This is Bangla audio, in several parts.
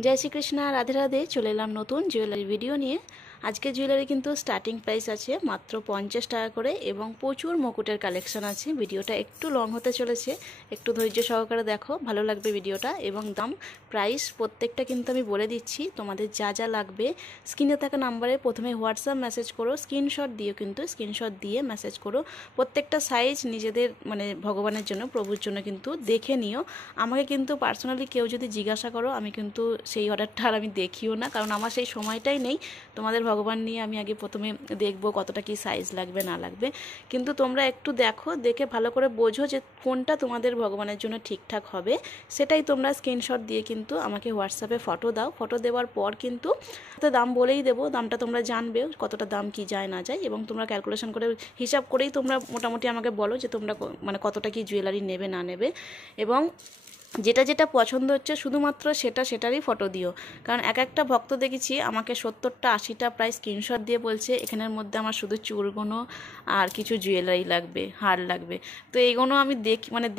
जय श्री कृष्णा राधे राधे चले एलाम नतून जुएलारि भिडियो निये। आज के जुएलारि किन्तु स्टार्टिंग प्राइस आछे मात्र 50 टाका करे एबं प्रचुर मुकुटेर कालेक्शन आछे। भिडियोटा एकटू लंग होते चलेछे, एकटू धैर्य सहकारे देखो, भालो लागबे भिडियोटा। एबं दाम प्राइस प्रत्येकटा किन्तु आमि बोले दिচ্ছি। तोमादेर जा जा लागबे स्क्रिने थाका नाम्बारे प्रथमे হোয়াটসঅ্যাপ मेसेज करो, स्क्रिनशट दिओ, किन्तु स्क्रिनशट दिए मेसेज करो। प्रत्येकटा साइज निजेदेर माने भगवानेर जन्य प्रभुर जन्य किन्तु देखे निओ। आमाके किन्तु पार्सोनाली केउ जोदि जिज्ञासा करो आमि किन्तु सेई अर्डारटा आर आमि देखिओ ना, कारण आमार सेई समयटाई नेই। তোমাদের ভগবান নিয়ে আমি আগে প্রথমে দেখব কতটা কি সাইজ লাগবে না লাগবে, কিন্তু তোমরা একটু দেখো, দেখে ভালো করে বোঝো যে কোনটা তোমাদের ভগবানের জন্য ঠিকঠাক হবে। সেটাই তোমরা স্ক্রিনশট দিয়ে কিন্তু আমাকে হোয়াটসঅ্যাপে ফটো দাও। ফটো দেওয়ার পর কিন্তু দাম বলেই দেবো, দামটা তোমরা জানবে কতটা দাম কি যায় না যায়, এবং তোমরা ক্যালকুলেশন করে হিসাব করেই তোমরা মোটামুটি আমাকে বলো যে তোমরা মানে কতটা কি জুয়েলারি নেবে না নেবে। এবং যেটা যেটা পছন্দ হচ্ছে শুধুমাত্র সেটারই ফটো দিও, কারণ এক একটা ভক্ত দেখেছি আমাকে 70টা 80টা প্রায় স্ক্রিনশট দিয়ে বলছে এখানের মধ্যে আমার শুধু চুলগুলো আর কিছু জুয়েলারি লাগবে, হার লাগবে। তো এইগুলো আমি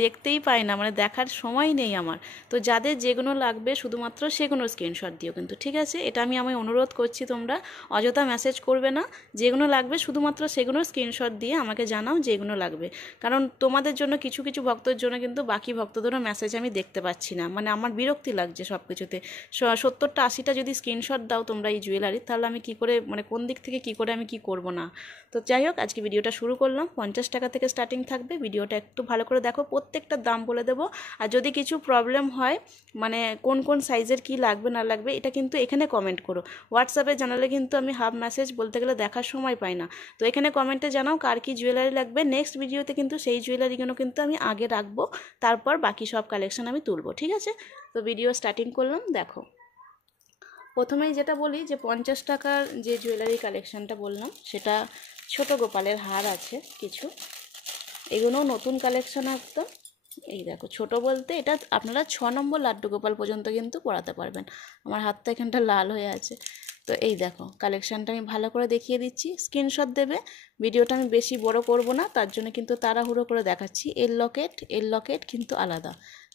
দেখতেই পাই না, মানে দেখার সময় নেই আমার। তো যাদের যেগুলো লাগবে শুধুমাত্র সেগুলো স্ক্রিনশট দিও কিন্তু, ঠিক আছে? এটা আমি অনুরোধ করছি, তোমরা অযথা মেসেজ করবে না। যেগুলো লাগবে শুধুমাত্র সেগুলো স্ক্রিনশট দিয়ে আমাকে জানাও যেগুলো লাগবে, কারণ তোমাদের জন্য কিছু কিছু ভক্তদের জন্য কিন্তু বাকি ভক্তদেরও মেসেজ আমি দেখতে পাচ্ছি না, মানে আমার বিরক্তি লাগছে সব কিছুতে। 70টা 80টা যদি স্ক্রিনশট দাও তোমরা এই জুয়েলারি, তাহলে আমি কি করে, মানে কোন দিক থেকে কি করে আমি কি করব না। তো যাই হোক, আজকে ভিডিওটা শুরু করলাম। 50 টাকা থেকে স্টার্টিং থাকবে। ভিডিওটা একটু ভালো করে দেখো, প্রত্যেকটার দাম বলে দেবো। আর যদি কিছু প্রবলেম হয়, মানে কোন কোন সাইজের কি লাগবে না লাগবে, এটা কিন্তু এখানে কমেন্ট করো। হোয়াটসঅ্যাপে জানালে কিন্তু আমি হাফ মেসেজ বলতে গেলে দেখার সময় পাই না। তো এখানে কমেন্টে জানাও কার কি জুয়েলারি লাগবে। নেক্সট ভিডিওতে কিন্তু সেই জুয়েলারিগুলো কিন্তু আমি আগে রাখবো, তারপর বাকি সব কালেকশন আমি তুলবো, ঠিক আছে? তো ভিডিও স্টার্টিং করলাম, দেখো। প্রথমেই যেটা বলি যে 50 টাকার যে জুয়েলারি কালেকশনটা বললাম, সেটা ছোট গোপালের হার আছে কিছু। এগুলো নতুন কালেকশন একদম। এই দেখো, ছোট বলতে এটা আপনারা 6 নম্বর লাড্ডু গোপাল পর্যন্ত কিন্তু পরাতে পারবেন। আমার হাতটা এখানটা লাল হয়ে আছে। তো এই দেখো, কালেকশানটা আমি ভালো করে দেখিয়ে দিচ্ছি, স্ক্রিনশট দেবে। ভিডিওটা আমি বেশি বড় করব না, তার জন্য কিন্তু তাড়াহুড়ো করে দেখাচ্ছি। এর লকেট কিন্তু আলাদা।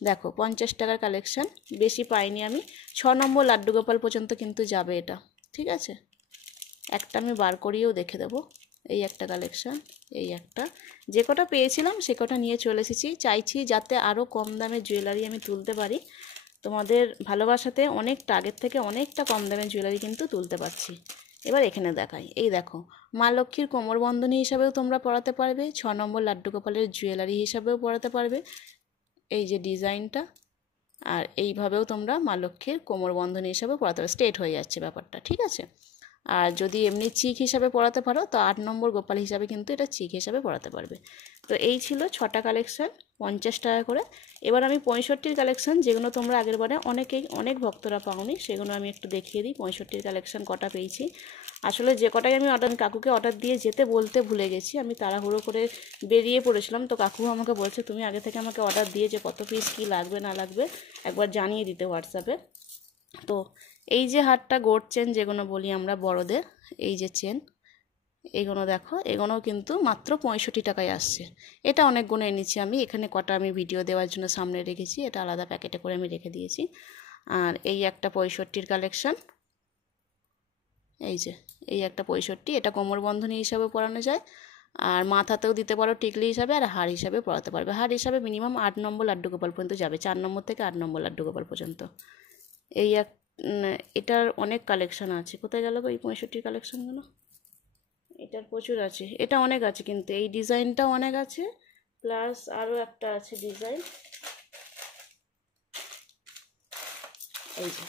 দেখো 50 টাকার কালেকশান, বেশি পাইনি আমি। 6 নম্বর লাড্ডু গোপাল পর্যন্ত কিন্তু যাবে এটা, ঠিক আছে? একটা আমি বার করিয়েও দেখে দেবো। এই একটা কালেকশান, এই একটা, যে কটা পেয়েছিলাম সে কটা নিয়ে চলে এসেছি। চাইছি যাতে আরও কম দামে জুয়েলারি আমি তুলতে পারি। তোমাদের ভালোবাসাতে অনেকটা আগের থেকে অনেকটা কম দামে জুয়েলারি কিন্তু তুলতে পারছি। এবার এখানে দেখাই, এই দেখো, মা লক্ষ্মীর কোমরবন্ধনী হিসাবেও তোমরা পরাতে পারবে, 6 নম্বর লাড্ডু গোপালের জুয়েলারি হিসাবেও পরাতে পারবে। এই যে ডিজাইনটা, আর এইভাবেও তোমরা মা লক্ষ্মীর কোমরবন্ধনী হিসাবেও পরাতে পারবে। স্ট্রেট হয়ে যাচ্ছে ব্যাপারটা, ঠিক আছে? আর যদি এমনি চিক হিসাবে পরাতে পারো তো 8 নম্বর গোপাল হিসাবে কিন্তু এটা চিক হিসাবে পরাতে পারবে। তো এই ছিল 6টা কালেকশান, 50 টাকা করে। এবার আমি 65র কালেকশান, যেগুলো তোমরা আগের বারে অনেক ভক্তরা পাওনি, সেগুলো আমি একটু দেখিয়ে দিই। 65র কালেকশান কটা পেয়েছি। আসলে যে কটাই আমি কাকুকে অর্ডার দিয়ে যেতে বলতে ভুলে গেছি, আমি তাড়াহুড়ো করে বেরিয়ে পড়েছিলাম। তো কাকু আমাকে বলছে তুমি আগে থেকে আমাকে অর্ডার দিয়ে যে কত পিস কী লাগবে না লাগবে একবার জানিয়ে দিতে হোয়াটসঅ্যাপে। তো এই যে হারটা, গোল্ড চেন যেগুলো বলি আমরা বড়দের, এই যে চেন, এগুলো দেখো, এগুলোও কিন্তু মাত্র 65 টাকায় আসছে। এটা অনেকগুলো এনেছি আমি, এখানে কটা আমি ভিডিও দেওয়ার জন্য সামনে রেখেছি, এটা আলাদা প্যাকেটে করে আমি রেখে দিয়েছি। আর এই একটা 65র কালেকশান, এই যে এই একটা 65, এটা কোমরবন্ধনী হিসাবে পরানো যায়, আর মাথাতেও দিতে পারো টিকলি হিসাবে, আর হার হিসাবে পরাতে পারবে। হার হিসাবে মিনিমাম 8 নম্বর লাড্ডু গোপাল পর্যন্ত যাবে, 4 নম্বর থেকে 8 নম্বর লাড্ডু গোপাল পর্যন্ত। এই এটার অনেক কালেকশান আছে। কোথায় গেল এই 65র কালেকশানগুলো? এটার প্রচুর আছে, এটা অনেক আছে, কিন্তু এই ডিজাইনটাও অনেক আছে, প্লাস আরও একটা আছে ডিজাইন। এই যে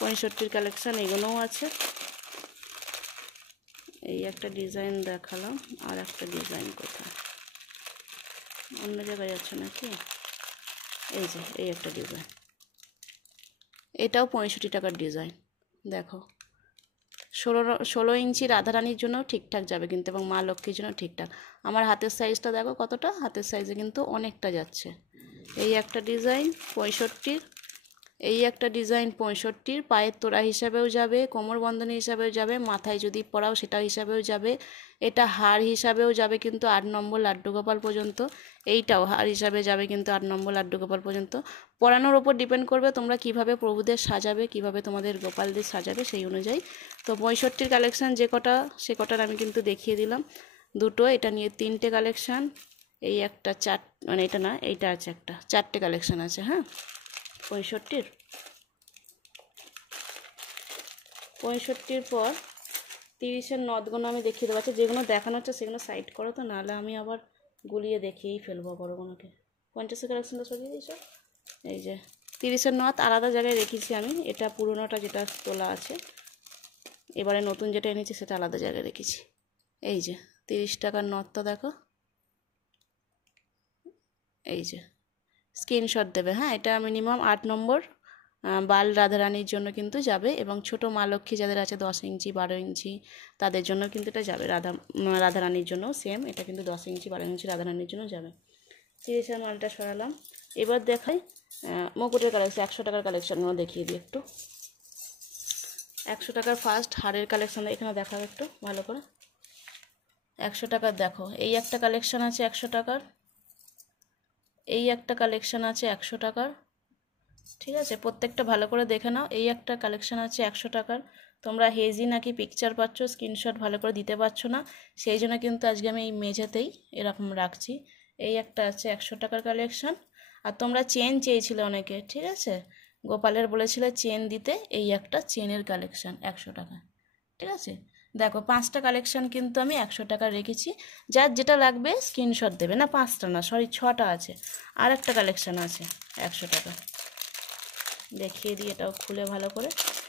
65র কালেকশান, এগুলোও আছে। এই একটা ডিজাইন দেখালাম, আর একটা ডিজাইন কোথায়, অন্য জায়গায় যাচ্ছে নাকি? এই যে এই একটা ডিজাইন, এটাও 65 টাকার ডিজাইন। দেখো 16 ইঞ্চি রাধারানীর জন্য ঠিকঠাক যাবে কিন্তু, এবং মা লক্ষ্মীর জন্য ঠিকঠাক। আমার হাতের সাইজটা দেখো কতটা, হাতের সাইজে কিন্তু অনেকটা যাচ্ছে। এই একটা ডিজাইন 65। এই একটা ডিজাইন 65, পায়ের তোড়া হিসাবেও যাবে, কোমর বন্ধনী হিসাবেও যাবে, মাথায় যদি পরাও সেটা হিসাবেও যাবে, এটা হার হিসাবেও যাবে কিন্তু 8 নম্বর লাড্ডু গোপাল পর্যন্ত। এইটাও হার হিসাবে যাবে কিন্তু 8 নম্বর লাড্ডু গোপাল পর্যন্ত। পরানোর ওপর ডিপেন্ড করবে তোমরা কিভাবে প্রভুদের সাজাবে, কিভাবে তোমাদের গোপালদের সাজাবে সেই অনুযায়ী। তো 65 কালেকশান যে কটা সে কটার আমি কিন্তু দেখিয়ে দিলাম। দুটো, এটা নিয়ে 3টে কালেকশান, এই একটা মানে এটা না, এইটা আছে একটা, 4টে কালেকশান আছে। হ্যাঁ, 65 পর 30-এর নথগুলো আমি দেখিয়ে দেবো। আচ্ছা, যেগুলো দেখানো হচ্ছে সেগুলো সাইড করো তো, নাহলে আমি আবার গুলিয়ে দেখিয়েই ফেলবো বড়গুলোকে। 50-এর কালেকশানটা সরিয়ে দিয়েছো। এই যে 30-এর নথ আলাদা জায়গায় রেখেছি আমি, এটা পুরোনোটা যেটা তোলা আছে, এবারে নতুন যেটা এনেছি সেটা আলাদা জায়গায় রেখেছি। এই যে 30 টাকার নথটা দেখো, এই যে স্ক্রিনশট দেবে। হ্যাঁ, এটা মিনিমাম 8 নম্বর বাল রাধারানীর জন্য কিন্তু যাবে, এবং ছোটো মা লক্ষ্মী যাদের আছে 10 ইঞ্চি 12 ইঞ্চি তাদের জন্য কিন্তু এটা যাবে। রাধারানীর জন্য সেম, এটা কিন্তু 10 ইঞ্চি 12 ইঞ্চি রাধারানীর জন্য যাবে। 30-এর মালটা সরালাম। এবার দেখাই মুকুটের কালেকশন, 100 টাকার কালেকশানগুলো দেখিয়ে দিই একটু। 100 টাকার ফার্স্ট হারের কালেকশান এখানে দেখাও একটু ভালো করে। 100 টাকার দেখো, এই একটা কালেকশান আছে 100 টাকার, এই একটা কালেকশান আছে 100 টাকার। ঠিক আছে, প্রত্যেকটা ভালো করে দেখে নাও। এই একটা কালেকশান আছে 100 টাকার। তোমরা হেজি নাকি পিকচার পাচ্ছ, স্ক্রিনশট ভালো করে দিতে পারছো না, সেই জন্য কিন্তু আজকে আমি এই মেঝেতেই এরকম রাখছি। এই একটা আছে 100 টাকার কালেকশান। আর তোমরা চেন চেয়েছিলে অনেকে, ঠিক আছে, গোপালের বলেছিলে চেন দিতে, এই একটা চেনের কালেকশান 100 টাকা। ঠিক আছে, দেখো 5টা কালেকশান কিন্তু আমি 100 টাকা রেখেছি। যার যেটা লাগবে স্ক্রিনশট দেবে। না, 5টা না, সরি 6টা আছে। আর একটা কালেকশান আছে 100 টাকা, দেখিয়ে দিই, এটাও খুলে ভালো করে।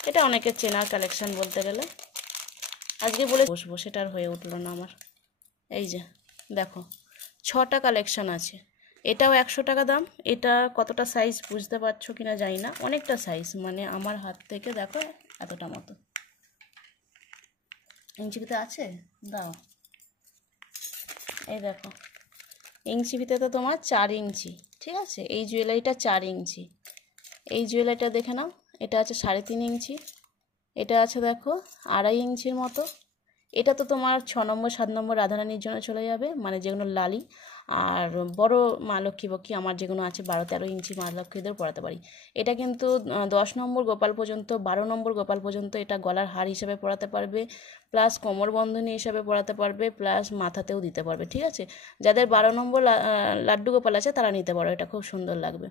এটা অনেকের চেনার কালেকশান বলতে গেলে, আজকে বলে বসবো সেটা আর হয়ে উঠলো না আমার। এই যে দেখো 6টা কালেকশান আছে, এটাও 100 টাকা দাম। এটা কতটা সাইজ বুঝতে পারছো কিনা জানি না, অনেকটা সাইজ, মানে আমার হাত থেকে দেখো এতটা মতো। ইঞ্চিতে আছে, দাও, এই দেখো ইঞ্চি ভিতরে তো তোমার 4 ইঞ্চি। ঠিক আছে, এই জুয়েলারিটা 4 ইঞ্চি। এই জুয়েলারিটা দেখে নাও, এটা আছে 3.5 ইঞ্চি। এটা আছে দেখো 2.5 ইঞ্চির মতো। এটা তো তোমার 6 নম্বর 7 নম্বর রাধারানীর জন্য চলে যাবে, মানে যেগুলো লালি। আর বড় মা লক্ষ্মী পক্ষী আমার যেগুলো আছে 12-13 ইঞ্চি মা লক্ষ্মীদের পরাতে পারি। এটা কিন্তু 10 নম্বর গোপাল পর্যন্ত, 12 নম্বর গোপাল পর্যন্ত এটা গলার হার হিসাবে পরাতে পারবে, প্লাস কোমর বন্ধনী হিসাবে পরাতে পারবে, প্লাস মাথাতেও দিতে পারবে। ঠিক আছে, যাদের 12 নম্বর লাড্ডু গোপাল আছে তারা নিতে পারো, এটা খুব সুন্দর লাগবে।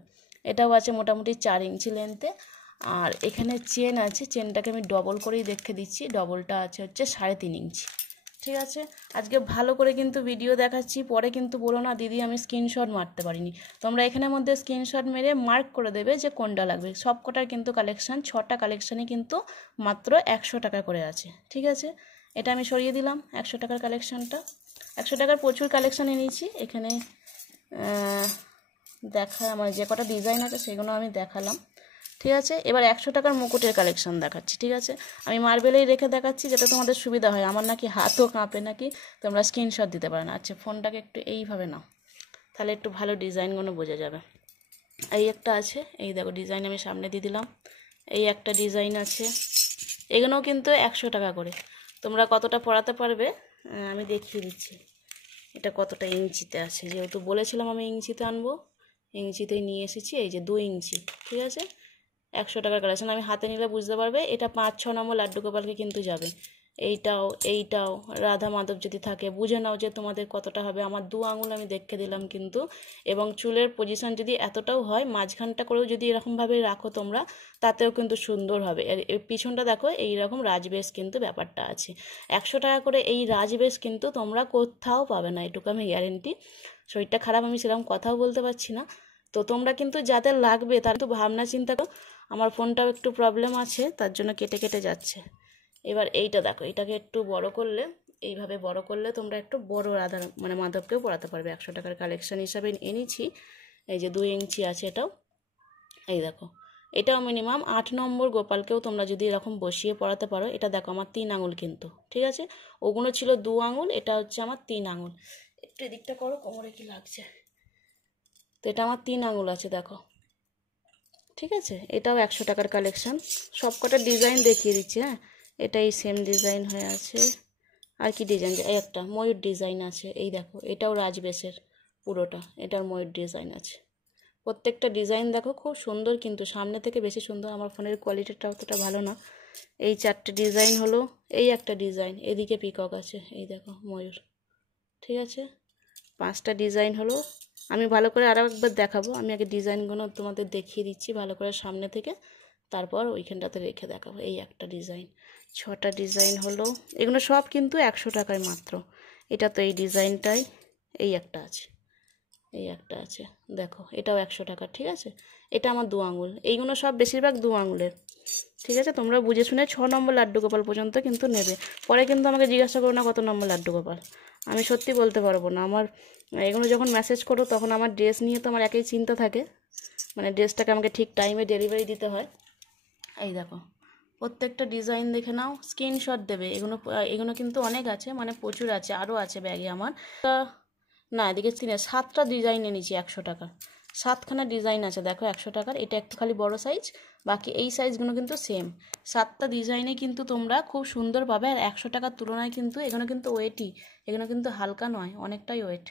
এটাও আছে মোটামুটি 4 ইঞ্চি লেন্থে। আর এখানে চেন আছে, চেনটাকে আমি ডবল করেই দেখে দিচ্ছি, ডবলটা আছে হচ্ছে 3.5 ইঞ্চি। ঠিক আছে, আজকে ভালো করে কিন্তু ভিডিও দেখাচ্ছি, পরে কিন্তু বলো না দিদি আমি স্ক্রিনশট মারতে পারিনি। তোমরা এখানের মধ্যে স্ক্রিনশট মেরে মার্ক করে দেবে যে কোনটা লাগবে। সব কটার কিন্তু কালেকশান, 6টা কালেকশানই কিন্তু মাত্র 100 টাকা করে আছে। ঠিক আছে, এটা আমি সরিয়ে দিলাম 100 টাকার কালেকশানটা। 100 টাকার প্রচুর কালেকশান এনেছি এখানে। দেখা আমার যে কটা ডিজাইন আছে সেগুলো আমি দেখালাম। ঠিক আছে, এবার 100 টাকার মুকুটের কালেকশন দেখাচ্ছি। ঠিক আছে, আমি মার্বেলেই রেখে দেখাচ্ছি যাতে তোমাদের সুবিধা হয়। আমার নাকি হাতও কাঁপে নাকি, তোমরা স্ক্রিনশট দিতে পারো না। আচ্ছা, ফোনটাকে একটু এইভাবে নাও, তাহলে একটু ভালো ডিজাইনগুলো বোঝা যাবে। এই একটা আছে, এই দেখো ডিজাইন আমি সামনে দিয়ে দিলাম। এই একটা ডিজাইন আছে, এগুলোও কিন্তু 100 টাকা করে। তোমরা কতটা পরাতে পারবে আমি দেখিয়ে দিচ্ছি। এটা কতটা ইঞ্চিতে আছে, যেহেতু বলেছিলাম আমি ইঞ্চিতে আনবো, ইঞ্চিতেই নিয়ে এসেছি। এই যে 2 ইঞ্চি। ঠিক আছে, 100 টাকার কালেকশন। আমি হাতে নিলে বুঝতে পারবে। এটা 5-6 নম্বর লাড্ডু গোপালকে কিন্তু যাবে। এইটাও রাধা মাধব যদি থাকে বুঝে নাও যে তোমাদের কতটা হবে। আমার 2 আঙুল আমি দেখে দিলাম কিন্তু। এবং চুলের পজিশন যদি এতটাও হয়, মাঝখানটা করেও যদি এরকমভাবে রাখো তোমরা, তাতেও কিন্তু সুন্দর হবে। আর পিছনটা দেখো এইরকম রাজবেশ কিন্তু ব্যাপারটা আছে। 100 টাকা করে এই রাজবেশ কিন্তু তোমরা কোথাও পাবে না, এটুকু আমি গ্যারেন্টি। শরীরটা খারাপ, আমি সেরকম কথাও বলতে পারছি না। তো তোমরা কিন্তু যাদের লাগবে তার তো ভাবনা চিন্তা করো। আমার ফোনটাও একটু প্রবলেম আছে, তার জন্য কেটে কেটে যাচ্ছে। এবার এইটা দেখো, এটাকে একটু বড় করলে, এইভাবে বড় করলে তোমরা একটু বড় রাধা মানে মাধবকেও পরাতে পারবে। 100 টাকার কালেকশন হিসাবে এনেছি। এই যে 2 ইঞ্চি আছে এটাও। এই দেখো, এটাও মিনিমাম 8 নম্বর গোপালকেও তোমরা যদি এরকম বসিয়ে পরাতে পারো। এটা দেখো আমার 3 আঙুল কিন্তু। ঠিক আছে, ওগুলো ছিল 2 আঙুল, এটা হচ্ছে আমার 3 আঙুল। একটু এদিকটা করো, কোমরে কি লাগছে। তো এটা আমার 3 আঙুল আছে দেখো। ঠিক আছে, এটাও 100 টাকার কালেকশান। সব কটা ডিজাইন দেখিয়ে দিচ্ছি। হ্যাঁ, এটাই সেম ডিজাইন হয়ে আছে। আর কি ডিজাইন, এই একটা ময়ূর ডিজাইন আছে, এই দেখো এটাও রাজবেশের পুরোটা, এটার ময়ূর ডিজাইন আছে। প্রত্যেকটা ডিজাইন দেখো খুব সুন্দর, কিন্তু সামনে থেকে বেশি সুন্দর। আমার ফোনের কোয়ালিটিটা অতটা ভালো না। এই 4টে ডিজাইন হলো, এই একটা ডিজাইন, এদিকে পিকক আছে, এই দেখো ময়ূর। ঠিক আছে, 5টা ডিজাইন হলো। আমি ভালো করে আরও একবার দেখাবো। আমি আগে ডিজাইনগুলো তোমাদের দেখিয়ে দিচ্ছি ভালো করে সামনে থেকে, তারপর ওইখানটাতে রেখে দেখাবো। এই একটা ডিজাইন, 6টা ডিজাইন হলো। এগুলো সব কিন্তু 100 টাকায় মাত্র। এটা তো এই ডিজাইনটাই, এই একটা আছে, এই একটা আছে, দেখো এটাও 100 টাকা। ঠিক আছে, এটা আমার 2 আঙুল, এইগুলো সব বেশিরভাগ 2 আঙুলের। ঠিক আছে, তোমরা বুঝে শুনে 6 নম্বর লাড্ডু গোপাল পর্যন্ত কিন্তু নেবে। পরে কিন্তু আমাকে জিজ্ঞাসা করো না কত নম্বর লাড্ডু গোপাল, আমি সত্যি বলতে পারবো না। আমার এগুলো যখন মেসেজ করো তখন আমার ড্রেস নিয়ে তো আমার একই চিন্তা থাকে, মানে ড্রেসটাকে আমাকে ঠিক টাইমে ডেলিভারি দিতে হয়। এই দেখো প্রত্যেকটা ডিজাইন দেখে নাও, স্ক্রিনশট দেবে। এগুলো এগুলো কিন্তু অনেক আছে, মানে প্রচুর আছে, আরও আছে ব্যাগে আমার। না, এদিকে স্ক্রিনে 7টা ডিজাইন এনেছি 100 টাকার। 7খানা ডিজাইন আছে দেখো 100 টাকার। এটা একটু খালি বড় সাইজ, বাকি এই সাইজগুলো কিন্তু সেম। 7টা ডিজাইনে কিন্তু তোমরা খুব সুন্দর পাবে। আর 100 টাকার তুলনায় কিন্তু এগুলো কিন্তু ওয়েটই, এগুলো কিন্তু হালকা নয়, অনেকটাই ওয়েট।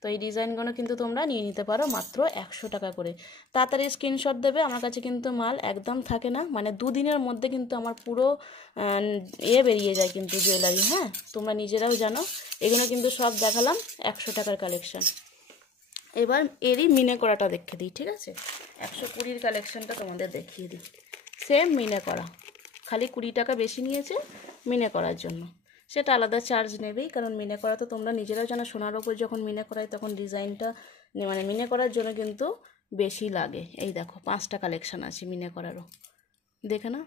তো এই ডিজাইনগুলো কিন্তু তোমরা নিয়ে নিতে পারো মাত্র 100 টাকা করে। তাড়াতাড়ি স্ক্রিনশট দেবে। আমার কাছে কিন্তু মাল একদম থাকে না, মানে 2 দিনের মধ্যে কিন্তু আমার পুরো বেরিয়ে যায় কিন্তু জুয়েলারি। হ্যাঁ, তোমরা নিজেরাও জানো। এগুলো কিন্তু সব দেখালাম 100 টাকার কালেকশান। এবার এরই মিনে করাটা দেখে দিই। ঠিক আছে, 120-র কালেকশানটা তোমাদের দেখিয়ে দিই। সেম মিনে করা, খালি 20 টাকা বেশি নিয়েছে মিনে করার জন্য। সেটা আলাদা চার্জ নেবেই, কারণ মিনে করা তো তোমরা নিজেরাও জানো, সোনার ওপর যখন মিনে করায় তখন ডিজাইনটা মানে মিনে করার জন্য কিন্তু বেশি লাগে। এই দেখো 5টা কালেকশান আছে মিনে করারও, দেখে না।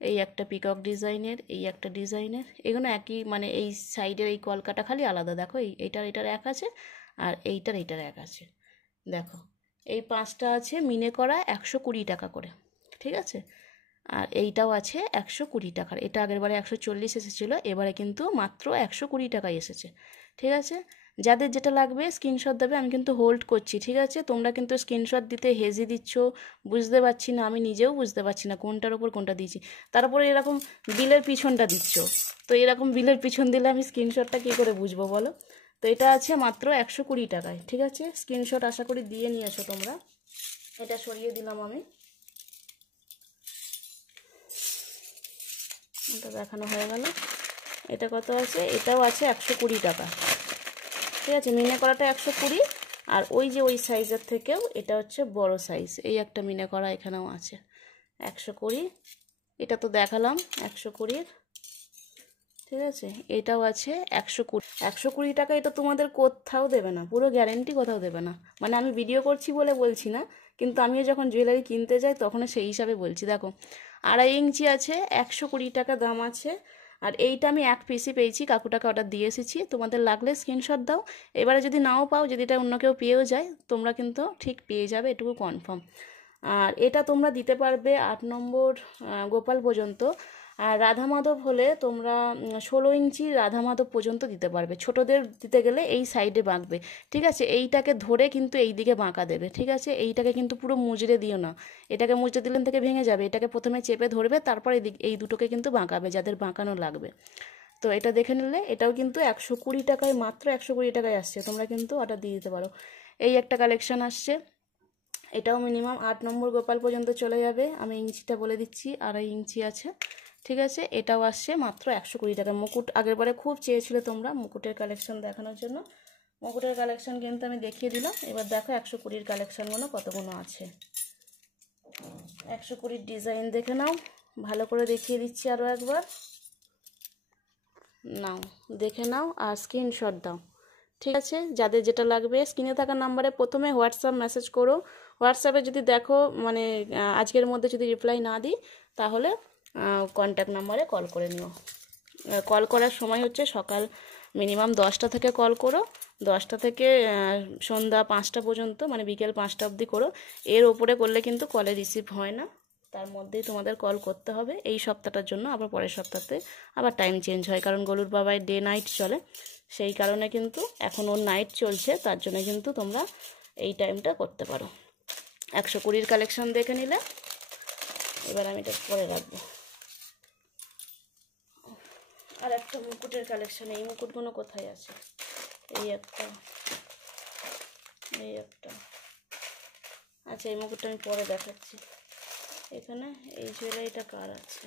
এই একটা পিকক ডিজাইনের, এই একটা ডিজাইনের, এগুলো একই, মানে এই সাইডের এই কলকাটা খালি আলাদা। দেখো এইটার এক আছে, আর এইটার এক আছে। দেখো এই 5টা আছে মিনে করা 120 টাকা করে। ঠিক আছে, আর এইটাও আছে 120 টাকার। এটা আগেরবারে 140 এসেছিলো, এবারে কিন্তু মাত্র 120 টাকায় এসেছে। ঠিক আছে, যাদের যেটা লাগবে স্ক্রিনশট দেবে। আমি কিন্তু হোল্ড করছি। ঠিক আছে, তোমরা কিন্তু স্ক্রিনশট দিতে হেজি দিচ্ছ, বুঝতে পারছি না, আমি নিজেও বুঝতে পারছি না কোনটার ওপর কোনটা দিয়েছি। তারপরে এরকম বিলের পিছনটা দিচ্ছ, তো এরকম বিলের পিছন দিলে আমি স্ক্রিনশটটা কী করে বুঝবো বলো। তো এটা আছে মাত্র 120 টাকায়। ঠিক আছে, স্ক্রিনশট আশা করি দিয়ে নিয়েছো তোমরা। এটা সরিয়ে দিলাম আমি, এটা দেখানো হয়ে গেল। এটা কত আছে, এটাও আছে 120 টাকা। ঠিক আছে, মিনে করাটা 120, আর ওই যে ওই সাইজের থেকেও এটা হচ্ছে বড় সাইজ। এই একটা মিনে করা এখানেও আছে 120। এটা তো দেখালাম 120-র। ঠিক আছে, এটাও আছে 120। 120 টাকা এটা তোমাদের কোথাও দেবে না, পুরো গ্যারেন্টি কোথাও দেবে না। মানে আমি ভিডিও করছি বলে বলছি না, কিন্তু আমিও যখন জুয়েলারি কিনতে যাই তখন সেই হিসাবে বলছি। দেখো 2.5 ইঞ্চি আছে, 120 টাকা দাম আছে। আর এইটা আমি 1 পিসই পেয়েছি, কাকুটাকে অর্ডার দিয়ে এসেছি। তোমাদের লাগলে স্ক্রিনশট দাও। এবারে যদি নাও পাও, যদি এটা অন্য কেউ পেয়েও যায়, তোমরা কিন্তু ঠিক পেয়ে যাবে, এটুকু কনফার্ম। আর এটা তোমরা দিতে পারবে 8 নম্বর গোপাল পর্যন্ত। আর রাধা মাধব হলে তোমরা 16 ইঞ্চি রাধা মাধব পর্যন্ত দিতে পারবে। ছোটদের দিতে গেলে এই সাইডে বাঁকবে। ঠিক আছে, এইটাকে ধরে কিন্তু এই দিকে বাঁকা দেবে। ঠিক আছে, এইটাকে কিন্তু পুরো মুজড়ে দিও না, এটাকে মুজড়ে দিলেন থেকে ভেঙে যাবে। এটাকে প্রথমে চেপে ধরবে, তারপর এই দুটোকে কিন্তু বাঁকাবে যাদের বাঁকানো লাগবে। তো এটা দেখে নিলে, এটাও কিন্তু 120 টাকায়, মাত্র 120 টাকায় আসছে। তোমরা কিন্তু অর্ডার দিয়ে দিতে পারো। এই একটা কালেকশান আসছে, এটাও মিনিমাম 8 নম্বর গোপাল পর্যন্ত চলে যাবে। আমি ইঞ্চিটা বলে দিচ্ছি, 2.5 ইঞ্চি আছে। ঠিক আছে, এটাও আসছে মাত্র 120 টাকা। মুকুট আগেরবারে খুব চেয়েছিলে তোমরা মুকুটের কালেকশন দেখানোর জন্য, মুকুটের কালেকশন কিন্তু আমি দেখিয়ে দিলাম। এবার দেখো 120-র কালেকশানগুলো কতগুলো আছে। 120-র ডিজাইন দেখে নাও, ভালো করে দেখিয়ে দিচ্ছি আরও একবার। নাও দেখে নাও আর স্ক্রিনশট দাও। ঠিক আছে, যাদের যেটা লাগবে স্ক্রিনে থাকা নাম্বারে প্রথমে হোয়াটসঅ্যাপ মেসেজ করো। হোয়াটসঅ্যাপে যদি দেখো মানে আজকের মধ্যে যদি রিপ্লাই না দিই, তাহলে কন্ট্যাক্ট নাম্বারে কল করে নিও। কল করার সময় হচ্ছে সকাল মিনিমাম 10টা থেকে কল করো, 10টা থেকে সন্ধ্যা 5টা পর্যন্ত, মানে বিকেল 5টা অবধি করো। এর ওপরে করলে কিন্তু কলে রিসিভ হয় না, তার মধ্যেই তোমাদের কল করতে হবে। এই সপ্তাহটার জন্য, আবার পরের সপ্তাহতে আবার টাইম চেঞ্জ হয়, কারণ গলুর বাবায় ডে নাইট চলে, সেই কারণে কিন্তু এখন ওর নাইট চলছে, তার জন্য কিন্তু তোমরা এই টাইমটা করতে পারো। 120-র কালেকশন দেখে নিলে। এবার আমি এটা পরে রাখবো। আর একটা মুকুটের কালেকশন, এই মুকুটগুলো কোথায় আছে? এই একটা, এই একটা। আচ্ছা, এই মুকুটটা আমি পরে দেখাচ্ছি। এখানে এই জুয়েলারিটা কার আছে?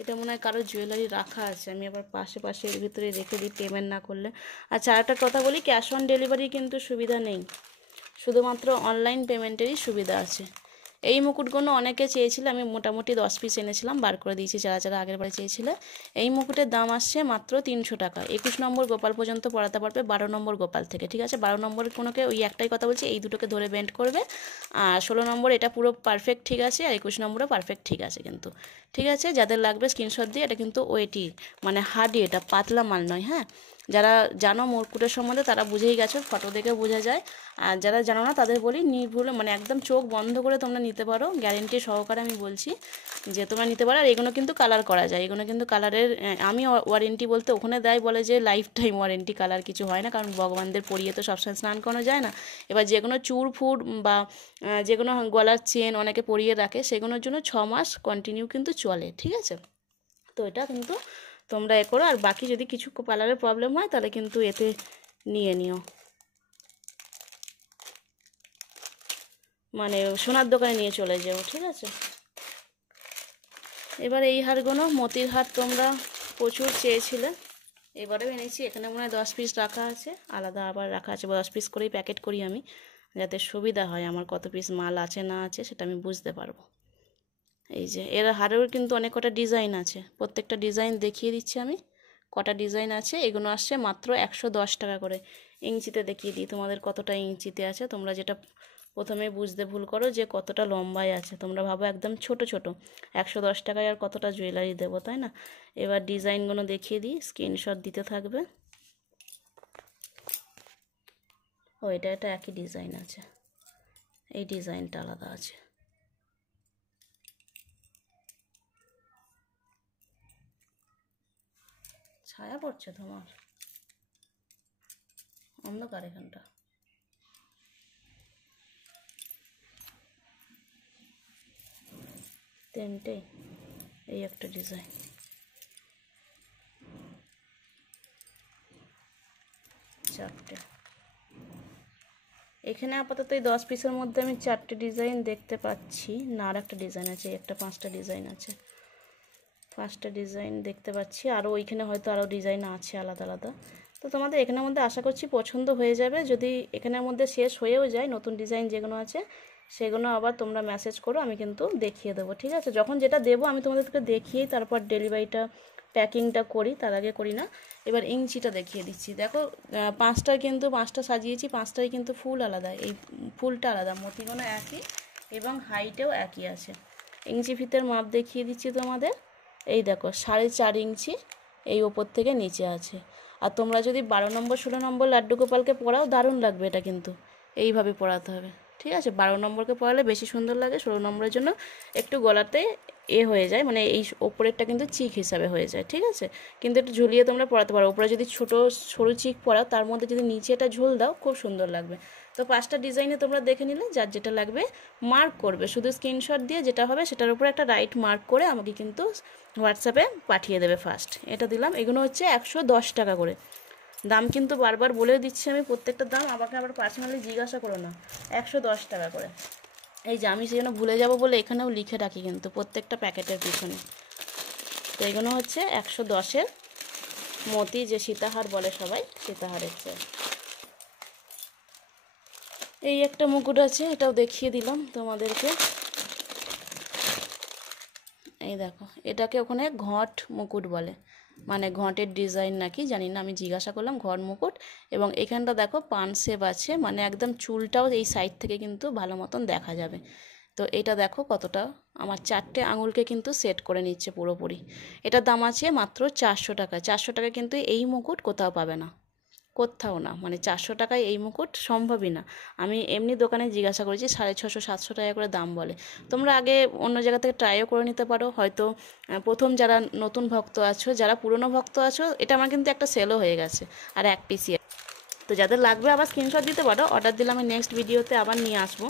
এটা মনে হয় কারো জুয়েলারি রাখা আছে, আমি আবার পাশে পাশে এর ভিতরে রেখে দিই পেমেন্ট না করলে। আচ্ছা, আরেকটা কথা বলি, ক্যাশ অন ডেলিভারি কিন্তু সুবিধা নেই, শুধুমাত্র অনলাইন পেমেন্টেরই সুবিধা আছে। এই মুকুটগুলো অনেকে চেয়েছিল, আমি মোটামুটি 10 পিস এনেছিলাম, বার করে দিয়েছি যারা যারা আগের বারে চেয়েছিল। এই মুকুটের দাম আসছে মাত্র 300 টাকা। 21 নম্বর গোপাল পর্যন্ত পড়াতে পারবে 12 নম্বর গোপাল থেকে, ঠিক আছে? 12 নম্বরের কোনোকে ওই একটাই কথা বলছি, এই দুটোকে ধরে বেন্ড করবে। আর 16 নম্বর এটা পুরো পারফেক্ট ঠিক আছে, আর 21 নম্বরও পারফেক্ট ঠিক আছে কিন্তু, ঠিক আছে? যাদের লাগবে স্ক্রিনশট দিয়ে, এটা কিন্তু ওয়েটি মানে হার্ডি, এটা পাতলা মাল নয়, হ্যাঁ? যারা জানো মুকুটের সম্বন্ধে তারা বুঝেই গেছো, ফটো দেখে বোঝা যায়। আর যারা জানো না তাদের বলি, নির্ভুলে মানে একদম চোখ বন্ধ করে তোমরা নিতে পারো, গ্যারেন্টি সহকারে আমি বলছি যে তোমরা নিতে পারো। আর এগুলো কিন্তু কালার করা যায়, এগুলো কিন্তু কালারের আমি ওয়ারেন্টি বলতে ওখানে দেয়, বলে যে লাইফ টাইম ওয়ারেন্টি, কালার কিছু হয় না, কারণ ভগবানদের পরিয়ে তো সবসময় স্নান করানো যায় না। এবার যে কোনো চুর ফুর বা যে কোনো গলার চেন অনেকে পরিয়ে রাখে, সেগুলোর জন্য 6 মাস কন্টিনিউ কিন্তু চলে, ঠিক আছে? তো এটা কিন্তু তোমরা এ করো। আর বাকি যদি কিছু কালারের প্রবলেম হয় তাহলে কিন্তু এতে নিয়ে নিও, মানে সোনার দোকানে নিয়ে চলে যাও, ঠিক আছে? এবার এই হারগুলো মতির হার তোমরা প্রচুর চেয়েছিলে, এবারেও এনেছি। এখানে মনে হয় 10 পিস রাখা আছে, আলাদা আবার রাখা আছে, 10 পিস করেই প্যাকেট করি আমি, যাতে সুবিধা হয় আমার কত পিস মাল আছে না আছে সেটা আমি বুঝতে পারবো। এই যে এর হারেও কিন্তু অনেক কটা ডিজাইন আছে, প্রত্যেকটা ডিজাইন দেখিয়ে দিচ্ছি আমি কটা ডিজাইন আছে। এগুলো আসছে মাত্র 110 টাকা করে। ইঞ্চিতে দেখিয়ে দিই তোমাদের কতটা ইঞ্চিতে আছে, তোমরা যেটা প্রথমে বুঝতে ভুল করো যে কতটা লম্বায় আছে, তোমরা ভাবো একদম ছোট ছোট। 110 টাকায় আর কতটা জুয়েলারি দেবো, তাই না? এবার ডিজাইনগুলো দেখিয়ে দিই, স্ক্রিনশট দিতে থাকবে। ও এটা একই ডিজাইন আছে, এই ডিজাইনটা আলাদা আছে। ছায়া পড়ছে তোমার, অন্ধকার এখানটা। তিনটে, এই একটা ডিজাইন, চারটে। এখানে আপাতত এই 10 পিসের মধ্যে আমি 4টে ডিজাইন দেখতে পাচ্ছি না, আর একটা ডিজাইন আছে, একটা 5টা ডিজাইন আছে, 5টা ডিজাইন দেখতে পাচ্ছি। আরও ওইখানে হয়তো আরও ডিজাইন আছে আলাদা আলাদা। তো তোমাদের এখানের মধ্যে আশা করছি পছন্দ হয়ে যাবে। যদি এখানের মধ্যে শেষ হয়েও যায়, নতুন ডিজাইন যেগুলো আছে সেগুলো আবার তোমরা মেসেজ করো, আমি কিন্তু দেখিয়ে দেবো, ঠিক আছে? যখন যেটা দেবো আমি তোমাদেরকে দেখিয়েই তারপর ডেলিভারিটা প্যাকিংটা করি, তার আগে করি না। এবার ইঞ্চিটা দেখিয়ে দিচ্ছি, দেখো 5টা কিন্তু 5টা সাজিয়েছি, 5টাই কিন্তু ফুল আলাদা, এই ফুলটা আলাদা, মতিগুলো একই এবং হাইটেও একই আছে। ইঞ্চি ফিতের মাপ দেখিয়ে দিচ্ছি তোমাদের, এই দেখো 4.5 ইঞ্চি এই ওপর থেকে নিচে আছে। আর তোমরা যদি 12 নম্বর 16 নম্বর লাড্ডু গোপালকে পরাও দারুণ লাগবে, এটা কিন্তু এইভাবে পরাতে হবে, ঠিক আছে? 12 নম্বরকে পরালে বেশি সুন্দর লাগে, 16 নম্বরের জন্য একটু গলাতে হয়ে যায়, মানে এই ওপরেরটা কিন্তু চিক হিসাবে হয়ে যায়, ঠিক আছে? কিন্তু একটু ঝুলিয়ে তোমরা পরাতে পারো, ওপরে যদি ছোটো সরু চিক পরাও তার মধ্যে যদি নিচে এটা ঝুল দাও খুব সুন্দর লাগবে। তো 5টা ডিজাইনে তোমরা দেখে নিলে, যার যেটা লাগবে মার্ক করবে, শুধু স্ক্রিনশট দিয়ে যেটা হবে সেটার উপরে একটা রাইট মার্ক করে আমাকে কিন্তু হোয়াটসঅ্যাপে পাঠিয়ে দেবে। ফার্স্ট এটা দিলাম, এগুলো হচ্ছে 110 টাকা করে দাম, কিন্তু বারবার বলে দিচ্ছি আমি প্রত্যেকটা দাম, আমাকে আবার পার্সোনালি জিজ্ঞাসা করো না। 110 টাকা করে। এই যে আমি সেজন্য ভুলে যাব বলে এখানেও লিখে রাখি কিন্তু প্রত্যেকটা প্যাকেটের পিছনে। তো এগুলো হচ্ছে 110-এর মতি, যে সীতাহার বলে সবাই, সীতাহারের চেয়ে। এই একটা মুকুট আছে, এটাও দেখিয়ে দিলাম তোমাদেরকে। এই দেখো, এটাকে ওখানে ঘট মুকুট বলে, মানে ঘটের ডিজাইন নাকি জানি না, আমি জিজ্ঞাসা করলাম ঘট মুকুট। এবং এখানটা দেখো পান শেপ আছে, মানে একদম চুলটাও এই সাইড থেকে কিন্তু ভালো মতন দেখা যাবে। তো এটা দেখো কতটা, আমার 4টে আঙুলকে কিন্তু সেট করে নিচ্ছে পুরোপুরি। এটার দাম আছে মাত্র 400 টাকা। 400 টাকা কিন্তু এই মুকুট কোথাও পাবে না, কোথাও না, মানে 400 টাকায় এই মুকুট সম্ভবই না। আমি এমনি দোকানে জিজ্ঞাসা করেছি, 650 700 টাকা করে দাম বলে। তোমরা আগে অন্য জায়গা থেকে ট্রাইও করে নিতে পারো, হয়তো প্রথম যারা নতুন ভক্ত আছো, যারা পুরনো ভক্ত আছো, এটা আমার কিন্তু একটা সেলও হয়ে গেছে, আর 1 পিসই। তো যাদের লাগবে আবার স্ক্রিনশট দিতে পারো, অর্ডার দিলে আমি নেক্সট ভিডিওতে আবার নিয়ে আসবো।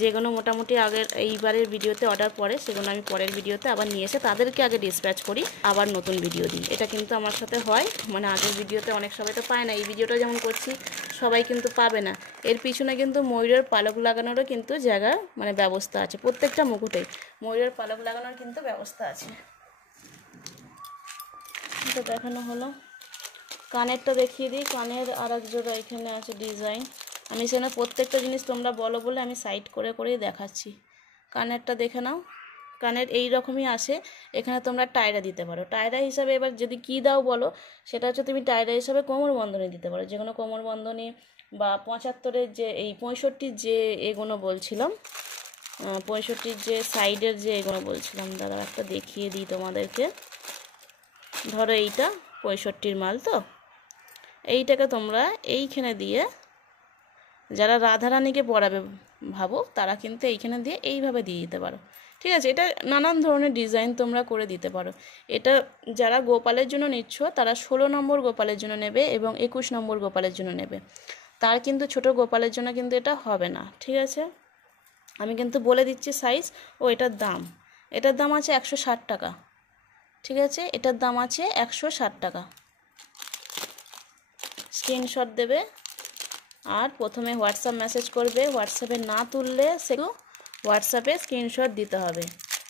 যেগুলো মোটামুটি আগের এইবারের ভিডিওতে অর্ডার পড়ে সেগুলো আমি পরের ভিডিওতে আবার নিয়ে এসে তাদেরকে আগে ডিসপ্যাচ করি, আবার নতুন ভিডিও দিই। এটা কিন্তু আমার সাথে হয়, মানে আগের ভিডিওতে অনেক সবাই তো পায় না, এই ভিডিওটা যেমন করছি সবাই কিন্তু পাবে না। এর পিছনে কিন্তু ময়ূরের পালক লাগানোরও কিন্তু জায়গা মানে ব্যবস্থা আছে, প্রত্যেকটা মুকুটেই ময়ূরের পালক লাগানোর কিন্তু ব্যবস্থা আছে। এটা দেখানো হলো। কানেরটা দেখিয়ে দিই। কানের আর এক জোড়া এখানে আছে ডিজাইন। আমি সেখানে প্রত্যেকটা জিনিস তোমরা বলো বলে আমি সাইড করে করেই দেখাচ্ছি। কানেরটা দেখে নাও। কানের এই রকমই আসে। এখানে তোমরা টায়রা দিতে পারো। টায়রা হিসাবে এবার যদি কী দাও বলো, সেটা হচ্ছে তুমি টায়রা হিসাবে কোমর বন্ধনী দিতে পারো, যে কোনো কোমর বন্ধনী বা 75-এর যে এই 65-র যে এগুলো বলছিলাম, 65-র যে সাইডের যে এগুলো বলছিলাম, দাদা একটা দেখিয়ে দিই তোমাদেরকে। ধরো এইটা 65-র মাল, তো এইটাকে তোমরা এইখানে দিয়ে, যারা রাধারানীকে পরাবে ভাবো তারা কিন্তু এইখানে দিয়ে এইভাবে দিয়ে দিতে পারো, ঠিক আছে। এটা নানান ধরনের ডিজাইন তোমরা করে দিতে পারো। এটা যারা গোপালের জন্য নিচ্ছ তারা 16 নম্বর গোপালের জন্য নেবে এবং 21 নম্বর গোপালের জন্য নেবে। তার কিন্তু ছোট গোপালের জন্য কিন্তু এটা হবে না, ঠিক আছে। আমি কিন্তু বলে দিচ্ছি সাইজ ও এটার দাম। এটার দাম আছে 160 টাকা, ঠিক আছে। এটার দাম আছে 160 টাকা। স্ক্রিনশট দেবে আর প্রথমে হোয়াটসঅ্যাপ মেসেজ করবে। হোয়াটসঅ্যাপে না তুললে সেগুলো হোয়াটসঅ্যাপে স্ক্রিনশট দিতে হবে।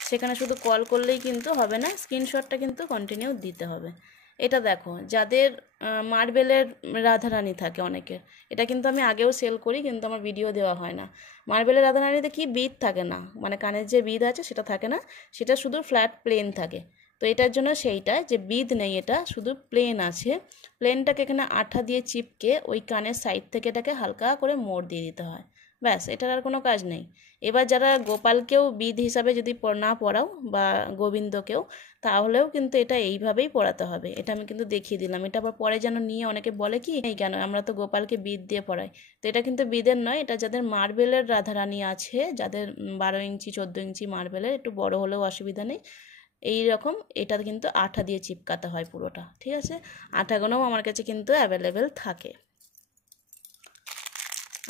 সেখানে শুধু কল করলেই কিন্তু হবে না, স্ক্রিনশটটা কিন্তু কন্টিনিউ দিতে হবে। এটা দেখো, যাদের মার্বেলের রাধারানী থাকে অনেকের, এটা কিন্তু আমি আগেও সেল করি কিন্তু আমার ভিডিও দেওয়া হয় না। মার্বেলের রাধারানীতে কি বিট থাকে না, মানে কানের যে বিট আছে সেটা থাকে না, সেটা শুধু ফ্ল্যাট প্লেন থাকে। তো এটার জন্য সেইটা যে বিদ নেই, এটা শুধু প্লেন আছে। প্লেনটাকে এখানে আঠা দিয়ে চিপকে ওই কানের সাইড থেকে এটাকে হালকা করে মোড় দিয়ে দিতে হয়, ব্যাস। এটার আর কোনো কাজ নেই। এবার যারা গোপালকেও বিদ হিসাবে যদি না পড়াও বা গোবিন্দকেও, তাহলেও কিন্তু এটা এইভাবেই পড়াতে হবে। এটা আমি কিন্তু দেখিয়ে দিলাম। এটা আবার পরে যেন নিয়ে অনেকে বলে কি এই কেন আমরা তো গোপালকে বিদ দিয়ে পড়াই, তো এটা কিন্তু বিদের নয়। এটা যাদের মার্বেলের রাধারানী আছে, যাদের 12 ইঞ্চি 14 ইঞ্চি মার্বেলের, একটু বড় হলেও অসুবিধা নেই, এই রকম এটা কিন্তু আঠা দিয়ে চিপকাতে হয় পুরোটা, ঠিক আছে। আঠাগুলোও আমার কাছে কিন্তু অ্যাভেলেবেল থাকে।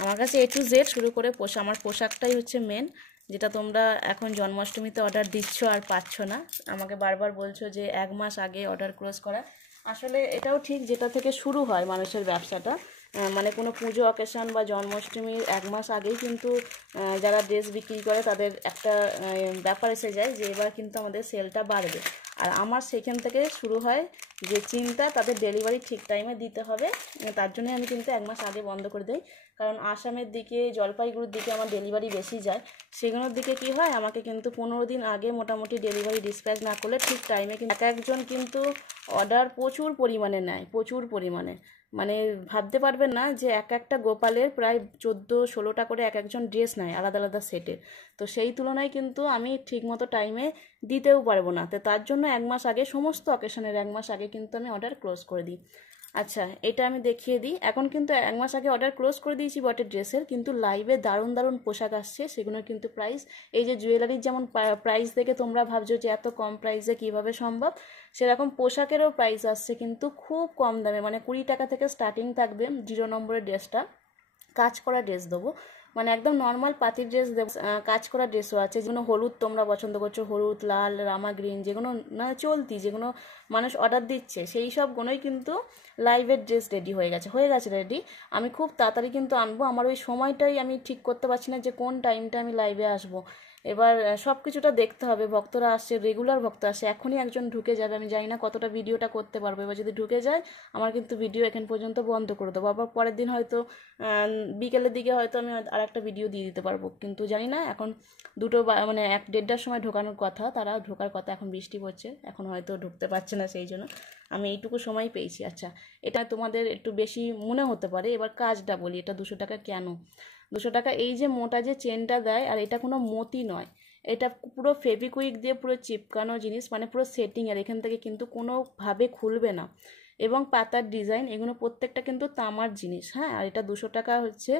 আমার কাছে A to Z শুরু করে আমার পোশাকটাই হচ্ছে মেন, যেটা তোমরা এখন জন্মাষ্টমীতে অর্ডার দিচ্ছ আর পাচ্ছ না। আমাকে বারবার বলছো যে 1 মাস আগে অর্ডার ক্লোজ করা। আসলে এটাও ঠিক, যেটা থেকে শুরু হয় মানুষের ব্যবসাটা, মানে কোনো পুজো অকেশন বা জন্মাষ্টমীর 1 মাস আগেই কিন্তু যারা ড্রেস বিক্রি করে তাদের একটা ব্যাপার এসে যায় যে এবার কিন্তু আমাদের সেলটা বাড়বে। আর আমার সেখান থেকে শুরু হয় যে চিন্তা, তাদের ডেলিভারি ঠিক টাইমে দিতে হবে। তার জন্যই আমি কিন্তু 1 মাস আগে বন্ধ করে দিই, কারণ আসামের দিকে, জলপাইগুড়ির দিকে আমার ডেলিভারি বেশি যায়। সেগুলোর দিকে কি হয়, আমাকে কিন্তু 15 দিন আগে মোটামুটি ডেলিভারি ডিসপ্যাচ না করলে ঠিক টাইমে কিন্তু একজন কিন্তু অর্ডার প্রচুর পরিমাণে নেয়, প্রচুর পরিমাণে। মানে ভাবতে পারবেন না যে একটা গোপালের প্রায় 14-16টা করে একজন ড্রেস নেয় আলাদা আলাদা সেটের। তো সেই তুলনায় কিন্তু আমি ঠিকমতো টাইমে দিতেও পারবো না। তো তার জন্য 1 মাস আগে, সমস্ত অকেশনের 1 মাস আগে কিন্তু আমি অর্ডার ক্লোজ করে দিই। আচ্ছা, এটা আমি দেখিয়ে দিই। এখন কিন্তু 1 মাস আগে অর্ডার ক্লোজ করে দিয়েছি বটে ড্রেসের, কিন্তু লাইভে দারুণ দারুণ পোশাক আসছে, সেগুলোর কিন্তু প্রাইস, এই যে জুয়েলারির যেমন প্রাইস দেখে তোমরা ভাবছো যে এত কম প্রাইসে কিভাবে সম্ভব, সেরকম পোশাকেরও প্রাইস আসছে কিন্তু খুব কম দামে। মানে 20 টাকা থেকে স্টার্টিং থাকবে 0 নম্বরের ড্রেসটা। কাজ করা ড্রেস দেবো, মানে একদম নর্মাল পাতির ড্রেস দেবো, কাজ করা ড্রেসও আছে। যেগুলো হলুদ তোমরা পছন্দ করছো, হলুদ, লাল, রামা গ্রিন, যেগুলো না চলতি, যেগুলো মানুষ অর্ডার দিচ্ছে, সেই সবগুলোই কিন্তু লাইভের ড্রেস রেডি হয়ে গেছে রেডি। আমি খুব তাড়াতাড়ি কিন্তু আনবো। আমার ওই সময়টাই আমি ঠিক করতে পারছি না যে কোন টাইমটা আমি লাইভে আসবো। এবার সব কিছুটা দেখতে হবে। ভক্তরা আসছে, রেগুলার ভক্ত আসছে, এখনই একজন ঢুকে যাবে, আমি জানি না কতটা ভিডিওটা করতে পারবো। এবার যদি ঢুকে যায়, আমার কিন্তু ভিডিও এখান পর্যন্ত বন্ধ করে দেবো। আবার পরের দিন হয়তো বিকেলের দিকে হয়তো আমি আর একটা ভিডিও দিয়ে দিতে পারবো, কিন্তু জানি না। এখন মানে 1-1:30টার সময় ঢোকানোর কথা, তারা ঢোকার কথা। এখন বৃষ্টি পড়ছে, এখন হয়তো ঢুকতে পারছে না, সেই জন্য আমি এইটুকু সময় পেয়েছি। আচ্ছা, এটা তোমাদের একটু বেশি মনে হতে পারে। এবার কাজটা বলি, এটা 200 টাকা কেন? 200 টাকা, এই যে মোটা যে চেনটা দেয়, আর এটা কোনো মতি নয়, এটা পুরো ফেভিকুইক দিয়ে পুরো চিপকানো জিনিস, মানে পুরো সেটিং, আর এখান থেকে কিন্তু কোনোভাবে খুলবে না। এবং পাতার ডিজাইন, এগুলো প্রত্যেকটা কিন্তু তামার জিনিস। হ্যাঁ, আর এটা 200 টাকা হচ্ছে,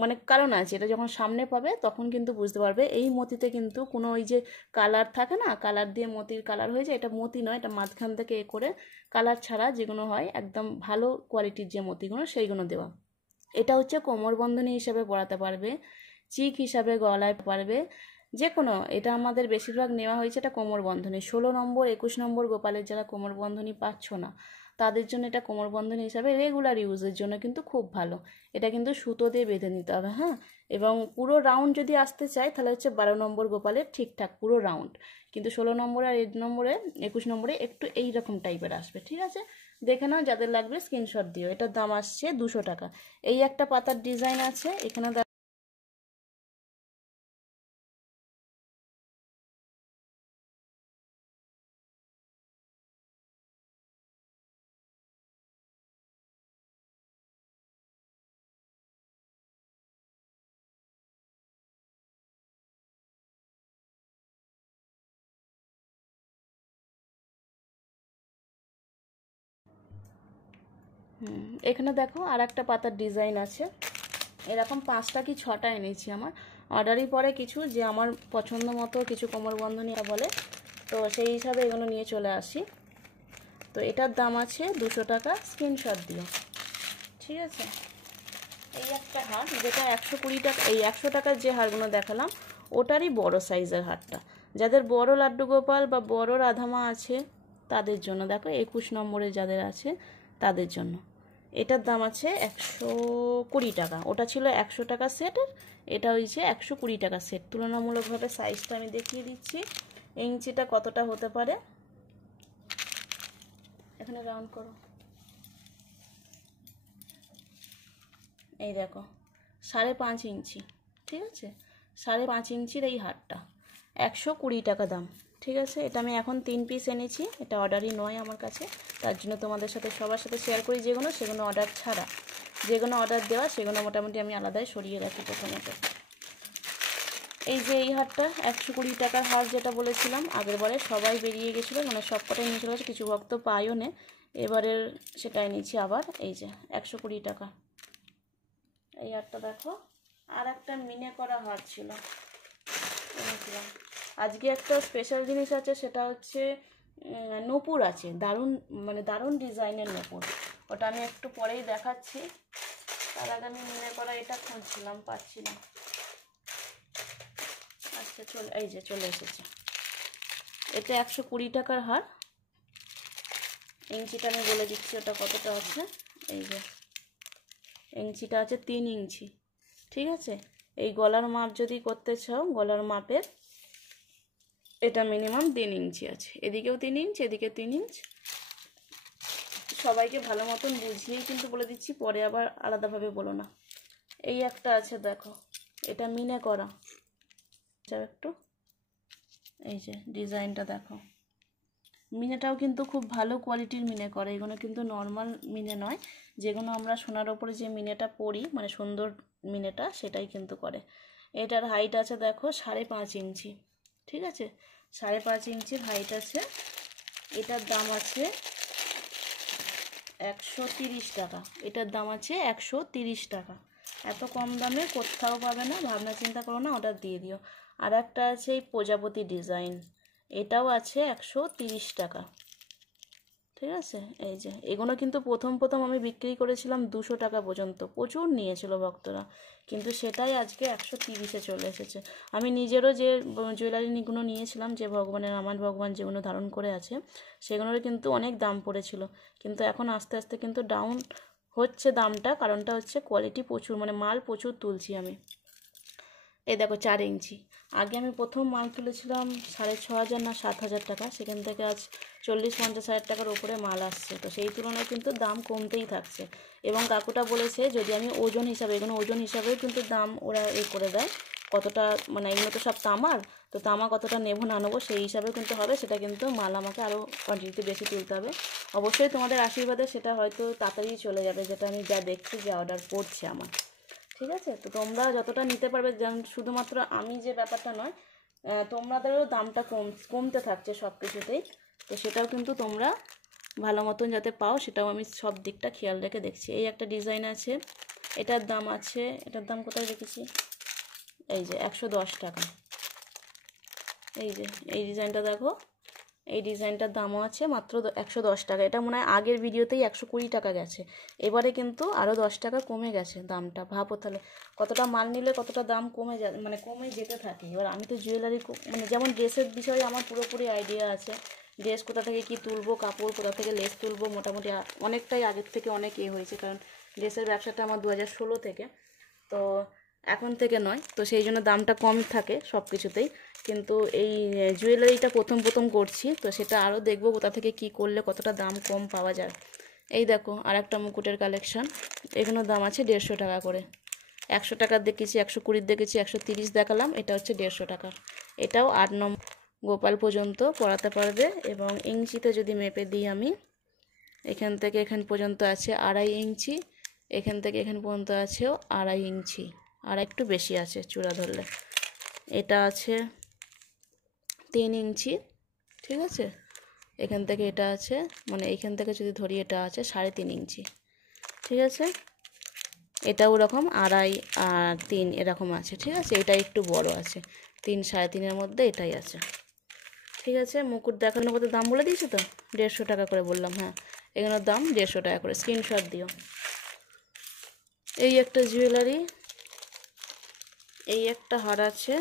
মানে কারণ আছে, এটা যখন সামনে পাবে তখন কিন্তু বুঝতে পারবে। এই মতিতে কিন্তু কোনো ওই যে কালার থাকে না, কালার দিয়ে মতির কালার হয়ে যায়, এটা মতি নয়, এটা মাঝখান থেকে এ করে কালার ছাড়া যেগুলো হয় একদম ভালো কোয়ালিটির যে মতিগুলো সেইগুলো দেওয়া। এটা হচ্ছে কোমরবন্ধনী হিসাবে পরাতে পারবে, চিক হিসাবে গলায় পারবে, যে কোনো। এটা আমাদের বেশিরভাগ নেওয়া হয়েছে এটা কোমরবন্ধনী। 16 নম্বর 21 নম্বর গোপালের যারা কোমরবন্ধনী পাচ্ছ না তাদের জন্য এটা কোমরবন্ধনী হিসাবে রেগুলার ইউজের জন্য কিন্তু খুব ভালো। এটা কিন্তু সুতো দিয়ে বেঁধে নিতে হবে। হ্যাঁ, এবং পুরো রাউন্ড যদি আসতে চাই তাহলে হচ্ছে 12 নম্বর গোপালের ঠিকঠাক পুরো রাউন্ড, কিন্তু 16 নম্বরে আর 8 নম্বরে 21 নম্বরে একটু এই রকম টাইপের আসবে। ঠিক আছে, দেখে নাও, যাদের লাগবে স্ক্রিনশট দিও। এটার দাম আসছে 200 টাকা। এই একটা পাতার ডিজাইন আছে এখানে। এখানে দেখো আর একটা পাতার ডিজাইন আছে, এরকম 5টা কি 6টা এনেছি আমার অর্ডারই পরে কিছু, যে আমার পছন্দ মতো কিছু কোমরবন্ধনী বলে, তো সেই হিসাবে এগুলো নিয়ে চলে আসি। তো এটার দাম আছে 200 টাকা, স্ক্রিনশট দিও। ঠিক আছে, এই একটা হার যেটা 120 টাকা, এই 100 টাকার যে হারগুলো দেখালাম ওটারই বড় সাইজের হারটা, যাদের বড় লাড্ডু গোপাল বা বড় রাধামা আছে তাদের জন্য। দেখো 21 নম্বরে যাদের আছে তাদের জন্য এটার দাম আছে 120 টাকা। ওটা ছিল 100 টাকা সেটের, এটা হয়েছে 120 টাকা সেট। তুলনামূলকভাবে সাইজটা আমি দেখিয়ে দিচ্ছি, ইঞ্চিটা কতটা হতে পারে। এখানে রাউন্ড করো, এই দেখো 5.5 ইঞ্চি। ঠিক আছে, 5.5 ইঞ্চির এই হারটা 120 টাকা দাম। ঠিক আছে, এটা আমি এখন 3 পিস এনেছি, এটা অর্ডারই নয় আমার কাছে, তার জন্য তোমাদের সাথে সবার সাথে শেয়ার করি। যেগুলো সেগুলো অর্ডার ছাড়া, যেগুলো অর্ডার দেওয়া সেগুলো মোটামুটি আমি আলাদাই সরিয়ে রাখি প্রথমত। এই যে এই হারটা 120 টাকার হার যেটা বলেছিলাম আগের বারে, সবাই বেরিয়ে গেছিলো, মানে সব কটাই নিয়ে চলে গেছে, কিছু ভক্ত পাইও নে, এবারের সেটাই নিচ্ছি আবার। এই যে 120 টাকা এই হারটা দেখো। আর একটা মিনে করা হার ছিল এনেছিলাম। আজকে একটা স্পেশাল জিনিস আছে, সেটা হচ্ছে নূপুর আছে, দারুণ মানে দারুণ ডিজাইনের নূপুর, ওটা আমি একটু পরেই দেখাচ্ছি। তার আগে আমি মিনে করা এটা খুঁজছিলাম, পাচ্ছি না। আচ্ছা এই যে চলে এসেছে। এটা 120 টাকার হার। ইঞ্চিটা আমি বলে দিচ্ছি ওটা কতটা আছে। এই যে ইঞ্চিটা আছে 3 ইঞ্চি। ঠিক আছে, এই গলার মাপ যদি করতে চাও, গলার মাপের এটা মিনিমাম 3 ইঞ্চি আছে, এদিকেও 3 ইঞ্চ, এদিকে 3 ইঞ্চ। সবাইকে ভালো মতন বুঝিয়েই কিন্তু বলে দিচ্ছি, পরে আবার আলাদাভাবে বলো না। এই একটা আছে দেখো, এটা মিনে করা একটু, এই যে ডিজাইনটা দেখো। মিনেটাও কিন্তু খুব ভালো কোয়ালিটির মিনে করে, এগুলো কিন্তু নর্মাল মিনে নয়, যেগুলো আমরা সোনার ওপরে যে মিনেটা পরি মানে সুন্দর মিনেটা, সেটাই কিন্তু করে। এটার হাইট আছে দেখো 5.5 ইঞ্চি। ঠিক আছে, 5.5 ইঞ্চির হাইট আছে। এটার দাম আছে 130 টাকা। এটার দাম আছে 130 টাকা। এত কম দামে কোথাও পাবে না, ভাবনা চিন্তা করো না, অর্ডার দিয়ে দিও। আর একটা আছে এই প্রজাপতি ডিজাইন, এটাও আছে 130 টাকা। ঠিক আছে, এই যে এগুলো কিন্তু প্রথম আমি বিক্রি করেছিলাম 200 টাকা পর্যন্ত, প্রচুর নিয়েছিল ভক্তরা, কিন্তু সেটাই আজকে 130-এ চলে এসেছে। আমি নিজেরও যে জুয়েলারিগুলো নিয়েছিলাম, যে ভগবানের আমার ভগবান যেগুলো ধারণ করে আছে, সেগুলোর কিন্তু অনেক দাম পড়েছিল, কিন্তু এখন আস্তে আস্তে কিন্তু ডাউন হচ্ছে দামটা। কারণটা হচ্ছে কোয়ালিটি প্রচুর, মানে মাল প্রচুর তুলছি আমি। এই দেখো 4 ইঞ্চি। আগে আমি প্রথম মাল তুলেছিলাম 6,500 না 7,000 টাকা, সেখান থেকে আজ 40-50 হাজার টাকার উপরে মাল আসছে, তো সেই তুলনায় কিন্তু দাম কমতেই থাকছে। এবং কাকুটা বলেছে যদি আমি ওজন হিসাবে, এগুলো ওজন হিসাবেও কিন্তু দাম ওরা করে দেয়, কতটা মানে এগুলো তো সব তামার, তো তামা কতটা নেবো না নেবো সেই হিসাবে কিন্তু হবে, সেটা কিন্তু মাল আমাকে আরও কোয়ান্টিটিতে বেশি তুলতে হবে। অবশ্যই তোমাদের আশীর্বাদে সেটা হয়তো তাড়াতাড়ি চলে যাবে, যেটা আমি যা দেখছি যে অর্ডার পড়ছে আমার। ঠিক আছে, তো তোমরা যতটা নিতে পারবে, যেমন শুধুমাত্র আমি যে ব্যাপারটা নয়, তোমাদেরও দামটা কমতে থাকছে সব কিছুতেই, তো সেটাও কিন্তু তোমরা ভালো মতন যাতে পাও সেটাও আমি সব দিকটা খেয়াল রেখে দেখছি। এই একটা ডিজাইন আছে, এটার দাম আছে, এটার দাম কোথায় রেখেছি, এই যে 110 টাকা। এই যে এই ডিজাইনটা দেখো, এই ডিজাইনটার দামও আছে মাত্র 110 টাকা। এটা মনে হয় আগের ভিডিওতেই 120 টাকা গেছে, এবারে কিন্তু আরও 10 টাকা কমে গেছে দামটা। ভাবো তাহলে কতটা মাল নিলে কতটা দাম কমে মানে কমে যেতে থাকে। এবার আমি তো জুয়েলারি মানে যেমন ড্রেসের বিষয়ে আমার পুরোপুরি আইডিয়া আছে, ড্রেস কোথা থেকে কি তুলবো, কাপড় কোথা থেকে লেস তুলবো, মোটামুটি অনেকটাই আগের থেকে অনেক হয়েছে, কারণ ড্রেসের ব্যবসাটা আমার 2016 থেকে, তো এখন থেকে নয়, তো সেই জন্য দামটা কম থাকে সব কিছুতেই। কিন্তু এই জুয়েলারিটা প্রথম প্রথম করছি, তো সেটা আরও দেখবো কোথা থেকে কি করলে কতটা দাম কম পাওয়া যায়। এই দেখো আর একটা মুকুটের কালেকশান, এগুলোর দাম আছে 150 টাকা করে। 100 টাকার দেখেছি, 120 দেখেছি, 130 দেখালাম, এটা হচ্ছে 150 টাকা। এটাও 8 নম্বর গোপাল পর্যন্ত পরাতে পারবে। এবং ইঞ্চিতে যদি মেপে দিই আমি, এখান থেকে এখান পর্যন্ত আছে 2.5 ইঞ্চি, এখান থেকে এখান পর্যন্ত আছেও 2.5 ইঞ্চি, আর একটু বেশি আছে চূড়া ধরলে। এটা আছে 3 ইঞ্চি, ঠিক আছে। এখান থেকে এটা আছে, মানে এইখান থেকে যদি ধরি এটা আছে 3.5 ইঞ্চি, ঠিক আছে। এটাও ওরকম 2.5 আর 3 এরকম আছে, ঠিক আছে। এটা একটু বড় আছে, 3 3.5-এর মধ্যে এটাই আছে, ঠিক আছে। মুকুট দেখানোর কত দাম বলে দিয়েছি তো, 150 টাকা করে বললাম, হ্যাঁ এগুলোর দাম 150 টাকা করে, স্ক্রিনশট দিও। এই একটা জুয়েলারি, এই একটা হার আছে,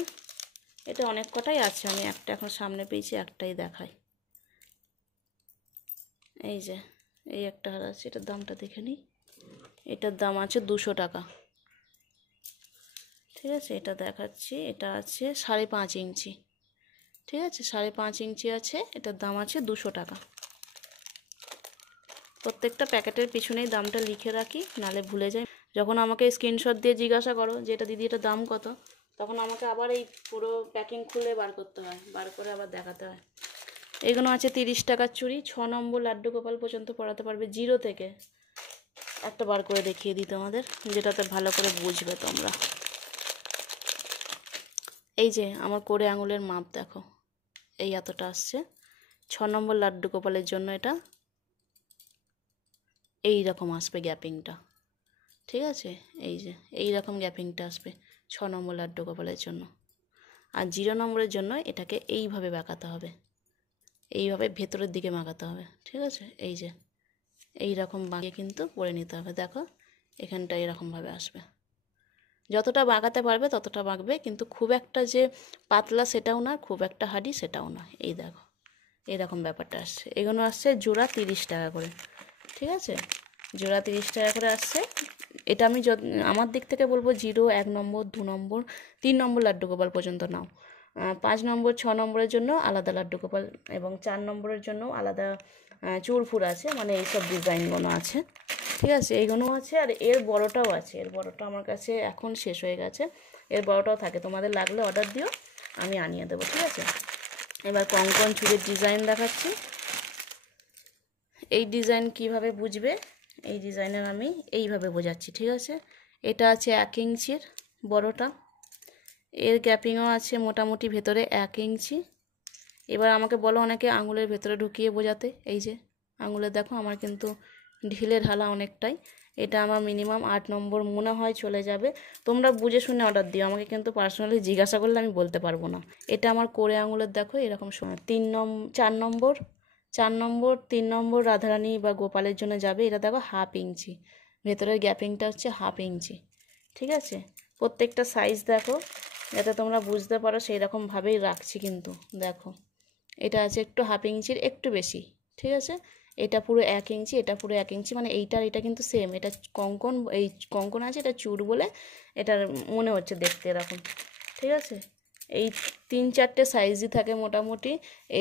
এটা অনেক কটাই আছে, আমি একটা এখন সামনে পেয়েছি, একটাই দেখাই। এই যে এই একটা হার আছে, এটার দামটা দেখে নিই, এটার দাম আছে 200 টাকা, ঠিক আছে। এটা দেখাচ্ছি, এটা আছে 5.5 ইঞ্চি, ঠিক আছে, 5.5 ইঞ্চি আছে, এটার দাম আছে 200 টাকা। প্রত্যেকটা প্যাকেটের পিছনেই দামটা লিখে রাখি, নালে ভুলে যাই। যখন আমাকে স্ক্রিনশট দিয়ে জিজ্ঞাসা করো যে এটা দিদি এটার দাম কত, তখন আমাকে আবার এই পুরো প্যাকিং খুলে বার করতে হয়, বার করে আবার দেখাতে হয়। এগুলো আছে 30 টাকার চুড়ি, 6 নম্বর লাড্ডু গোপাল পর্যন্ত পরাতে পারবে, 0 থেকে। একটা বার করে দেখিয়ে দিই তোমাদের, যেটাতে ভালো করে বুঝবে তোমরা। এই যে আমার কোড়ে আঙুলের মাপ দেখো, এই এতটা আসছে। 6 নম্বর লাড্ডু গোপালের জন্য এটা এই রকম আসবে গ্যাপিংটা, ঠিক আছে। এই যে এই রকম গ্যাপিংটা আসবে 6 নম্বর লাড্ডু গোপালের জন্য। আর 0 নম্বরের জন্য এটাকে এইভাবে বাঁকাতে হবে, এইভাবে ভেতরের দিকে বাঁকাতে হবে, ঠিক আছে। এই যে এই রকম বাঁকিয়ে কিন্তু পরে নিতে হবে, দেখো এখানটা এরকমভাবে আসবে। যতটা বাঁকাতে পারবে ততটা বাঁকবে, কিন্তু খুব একটা যে পাতলা সেটাও না, খুব একটা হার্ডি সেটাও না। এই দেখো এরকম ব্যাপারটা আসছে। এগুলো আসছে জোড়া 30 টাকা করে, ঠিক আছে, জোড়া 30 টাকা করে আসছে। এটা আমি আমার দিক থেকে বলবো 0, 1 নম্বর, 2 নম্বর, 3 নম্বর লাড্ডু গোপাল পর্যন্ত নাও। 5 নম্বর 6 নম্বরের জন্য আলাদা লাড্ডু গোপাল, এবং 4 নম্বরের জন্য আলাদা চুরফুর আছে, মানে এইসব ডিজাইনগুলো আছে, ঠিক আছে। এইগুলো আছে, আর এর বড়টাও আছে, এর বড়টা আমার কাছে এখন শেষ হয়ে গেছে, এর বড়টাও থাকে, তোমাদের লাগলে অর্ডার দিও, আমি আনিয়ে দেবো, ঠিক আছে। এবার কঙ্কন চুড়ির ডিজাইন দেখাচ্ছি। এই ডিজাইন কিভাবে বুঝবে, এই ডিজাইনের আমি এইভাবে বোঝাচ্ছি, ঠিক আছে। এটা আছে 1 ইঞ্চির বড়টা, এর গ্যাপিংও আছে মোটামুটি ভেতরে 1 ইঞ্চি। এবার আমাকে বলো অনেকে আঙুলের ভেতরে ঢুকিয়ে বোঝাতে, এই যে আঙুলে দেখো আমার কিন্তু ঢিলে ঢালা অনেকটাই। এটা আমার মিনিমাম 8 নম্বর মনে হয় চলে যাবে, তোমরা বুঝে শুনে অর্ডার দিও, আমাকে কিন্তু পার্সোনালি জিজ্ঞাসা করলে আমি বলতে পারবো না। এটা আমার কোড়ে আঙুলের দেখো এরকম 4 নম্বর, 3 নম্বর রাধারানী বা গোপালের জন্য যাবে, এটা দেখো 1/2 ইঞ্চি, ভেতরের গ্যাপিংটা হচ্ছে 1/2 ইঞ্চি, ঠিক আছে। প্রত্যেকটা সাইজ দেখো যাতে তোমরা বুঝতে পারো সেই রকমভাবেই রাখছি, কিন্তু দেখো এটা আছে একটু 1/2 ইঞ্চির একটু বেশি, ঠিক আছে। এটা পুরো 1 ইঞ্চি, এটা পুরো 1 ইঞ্চি, মানে এইটার এটা কিন্তু সেম, এটা কঙ্কন, এই কঙ্কন আছে, এটা চুড় বলে এটার মনে হচ্ছে দেখতে এরকম, ঠিক আছে। এই 3-4টে সাইজই থাকে মোটামুটি।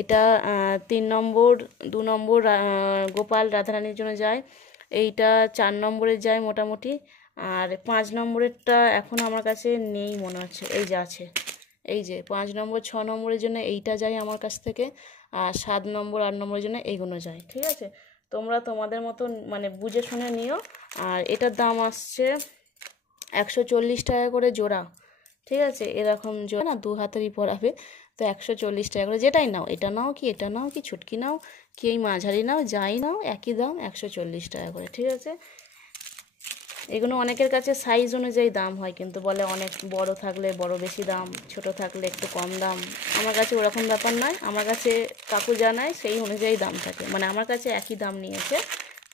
এটা 3 নম্বর, 2 নম্বর গোপাল রাধারানীর জন্য যায়, এইটা 4 নম্বরের যায় মোটামুটি, আর 5 নম্বরেরটা এখন আমার কাছে নেই মনে হচ্ছে, এই যে আছে, এই যে 5 নম্বর 6 নম্বরের জন্য এইটা যায় আমার কাছ থেকে, আর 7 নম্বর 8 নম্বরের জন্য এইগুলো যায়, ঠিক আছে। তোমরা তোমাদের মতন মানে বুঝে শুনে নিও। আর এটার দাম আসছে 140 টাকা করে জোড়া, ঠিক আছে। এরকম জোড়া না 2 হাতেরই পরাবে, তো 140 টাকা করে, যেটাই নাও, এটা নাও কি এটা নাও কি ছুটকি নাও কি এই মাঝারি নাও, যাই নাও একই দাম 140 টাকা করে, ঠিক আছে। এগুলো অনেকের কাছে সাইজ অনুযায়ী দাম হয়, কিন্তু বলে অনেক বড় থাকলে বড় বেশি দাম, ছোট থাকলে একটু কম দাম। আমার কাছে ওরকম ব্যাপার নয়, আমার কাছে কাকু জানায় সেই অনুযায়ী দাম থাকে, মানে আমার কাছে একই দাম নিয়েছে,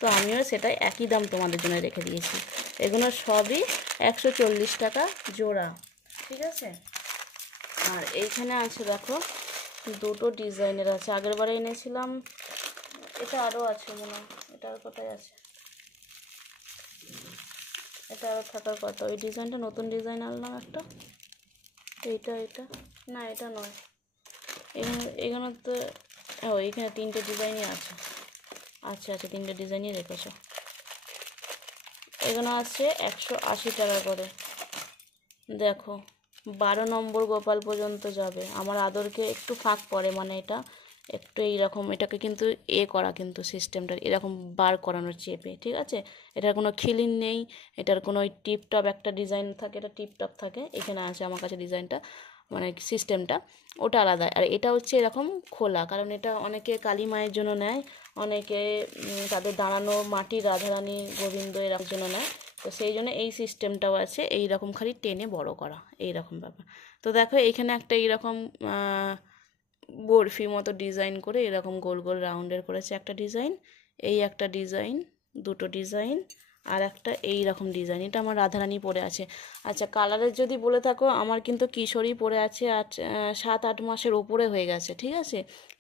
তো আমিও সেটাই একই দাম তোমাদের জন্য রেখে দিয়েছি। এগুলো সবই 140 টাকা জোড়া, ঠিক আছে। আর এইখানে আছে দেখো দুটো ডিজাইনের আছে, আগের বারে এনেছিলাম, এটা আরও আছে মনে হয়, এটা আর কোথায় আছে, এটা আরও থাকার কথা। ওই ডিজাইনটা নতুন ডিজাইন আনলাম একটা, এটা না এটা নয়, এখানে তো এইখানে 3টে ডিজাইনই আছে, আচ্ছা আচ্ছা 3টে ডিজাইনই রেখেছো। এগুলো আছে 180 টাকা করে, দেখো 12 নম্বর গোপাল পর্যন্ত যাবে। আমার আদরকে একটু ফাঁক পড়ে, মানে এটা একটু এইরকম, এটাকে কিন্তু করা, কিন্তু সিস্টেমটা এরকম বার করানোর চেপে, ঠিক আছে। এটার কোনো খিলিং নেই, এটার কোনো ওই টিপটপ একটা ডিজাইন থাকে, এটা টিপটপ থাকে, এখানে আছে আমার কাছে ডিজাইনটা, মানে সিস্টেমটা ওটা আলাদা। আর এটা হচ্ছে এরকম খোলা, কারণ এটা অনেকে কালী মায়ের জন্য নেয়, অনেকে তাদের দাঁড়ানো মাটির রাধারানী গোবিন্দ এরকম জন্য নেয়, তো সেই জন্য এই সিস্টেমটাও আছে, এই রকম খালি টেনে বড় করা এই রকম ব্যাপার। তো দেখো এইখানে একটা এইরকম বরফি মতো ডিজাইন করে এরকম গোল গোল রাউন্ডের করেছে একটা ডিজাইন, এই একটা ডিজাইন, দুটো ডিজাইন, আর একটা এই রকম ডিজাইন, এটা আমার রাধারানী পরে আছে। আচ্ছা কালারের যদি বলে থাকো, আমার কিন্তু কিশোরী পরে আছে, আর 7-8 মাসের ওপরে হয়ে গেছে, ঠিক আছে।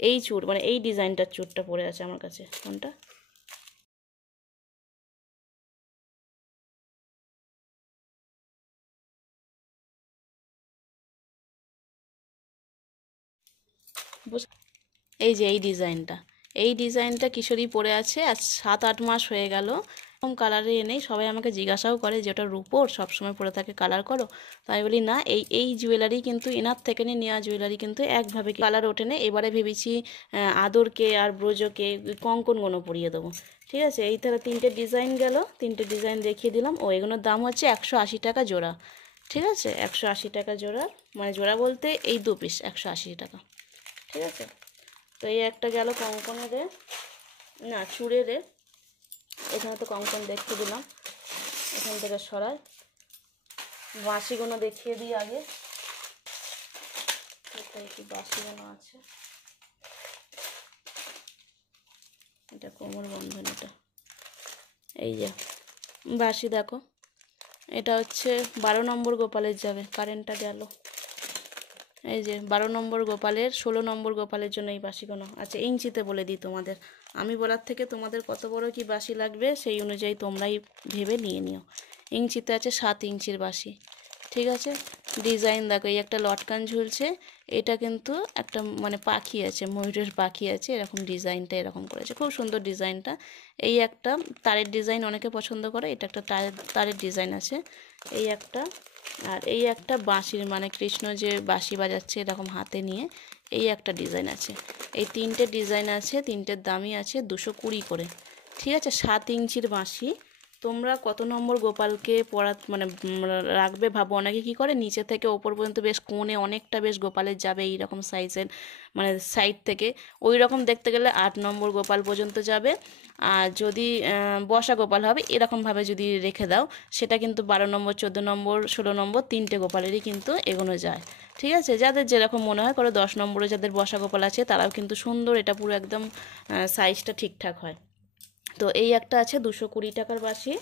এই চুড় মানে এই ডিজাইনটার চুড়টা পরে আছে আমার কাছে, কোনটা এই যে এই ডিজাইনটা কিশোরী পরে আছে, আর 7-8 মাস হয়ে গেল, এরকম কালারে এনেই সবাই আমাকে জিজ্ঞাসাও করে যে ওটা রূপোর সবসময় পরে থাকে, কালার করো। তাই বলি না, এই জুয়েলারি কিন্তু এনার থেকে নেওয়া জুয়েলারি কিন্তু একভাবে কালার ওঠে না। এবারে ভেবেছি আদরকে আর ব্রজকে কঙ্কনগুলো পরিয়ে দেবো, ঠিক আছে। এই তারা 3টে ডিজাইন গেল, 3টে ডিজাইন দেখিয়ে দিলাম। ও এগুলোর দাম হচ্ছে 180 টাকা জোড়া, ঠিক আছে, 180 টাকা জোড়া, মানে জোড়া বলতে এই 2 পিস 180 টাকা, ঠিক আছে। তো এই একটা গেল কঙ্কনেরে, না চুড়েরে, এখানে তো কঙ্কন দেখিয়ে দিলাম, এখান থেকে সরাই, বাঁশিগুলো দেখিয়ে দিই আগে, কোথায় কি বাঁশিগুলো আছে, এটা কোমর বন্ধন, এটা এই যে বাঁশি দেখো, এটা হচ্ছে 12 নম্বর গোপালের যাবে, কারেন্টটা গেল, এই যে 12 নম্বর গোপালের, 16 নম্বর গোপালের জন্য এই বাঁশিগুলো আচ্ছা ইঞ্চিতে বলে দিই তোমাদের, আমি বলার থেকে তোমাদের কত বড় কি বাঁশি লাগবে সেই অনুযায়ী তোমরাই ভেবে নিয়ে নিও। ইঞ্চিতে আছে 7 ইঞ্চির বাঁশি, ঠিক আছে। ডিজাইন দেখো, এই একটা লটকান ঝুলছে, এটা কিন্তু একটা মানে পাখি আছে, ময়ূরের পাখি আছে, এরকম ডিজাইনটা এরকম করেছে, খুব সুন্দর ডিজাইনটা। এই একটা তারের ডিজাইন অনেকে পছন্দ করে, এটা একটা তারের ডিজাইন আছে, এই একটা। আর এই একটা বাঁশির মানে কৃষ্ণ যে বাঁশি বাজাচ্ছে এরকম হাতে নিয়ে, এই একটা ডিজাইন আছে। এই 3টে ডিজাইন আছে, 3টের দামই আছে 220 করে, ঠিক আছে। 7 ইঞ্চির বাঁশি, তোমরা কত নম্বর গোপালকে মানে রাখবে ভাবো। অনেকে কী করে নিচে থেকে ওপর পর্যন্ত বেশ কোণে অনেকটা বেশ গোপালের যাবে এইরকম সাইজের, মানে সাইড থেকে ওই রকম দেখতে গেলে 8 নম্বর গোপাল পর্যন্ত যাবে। আর যদি বসা গোপাল হবে এরকমভাবে যদি রেখে দাও, সেটা কিন্তু 12 নম্বর 14 নম্বর 16 নম্বর 3টে গোপালেরই কিন্তু এগোনো যায়, ঠিক আছে। যাদের যেরকম মনে হয় করে, 10 নম্বরে যাদের বসা গোপাল আছে তারাও কিন্তু সুন্দর, এটা পুরো একদম সাইজটা ঠিকঠাক হয়। তো এই একটা আছে 220 টাকার বাঁশি,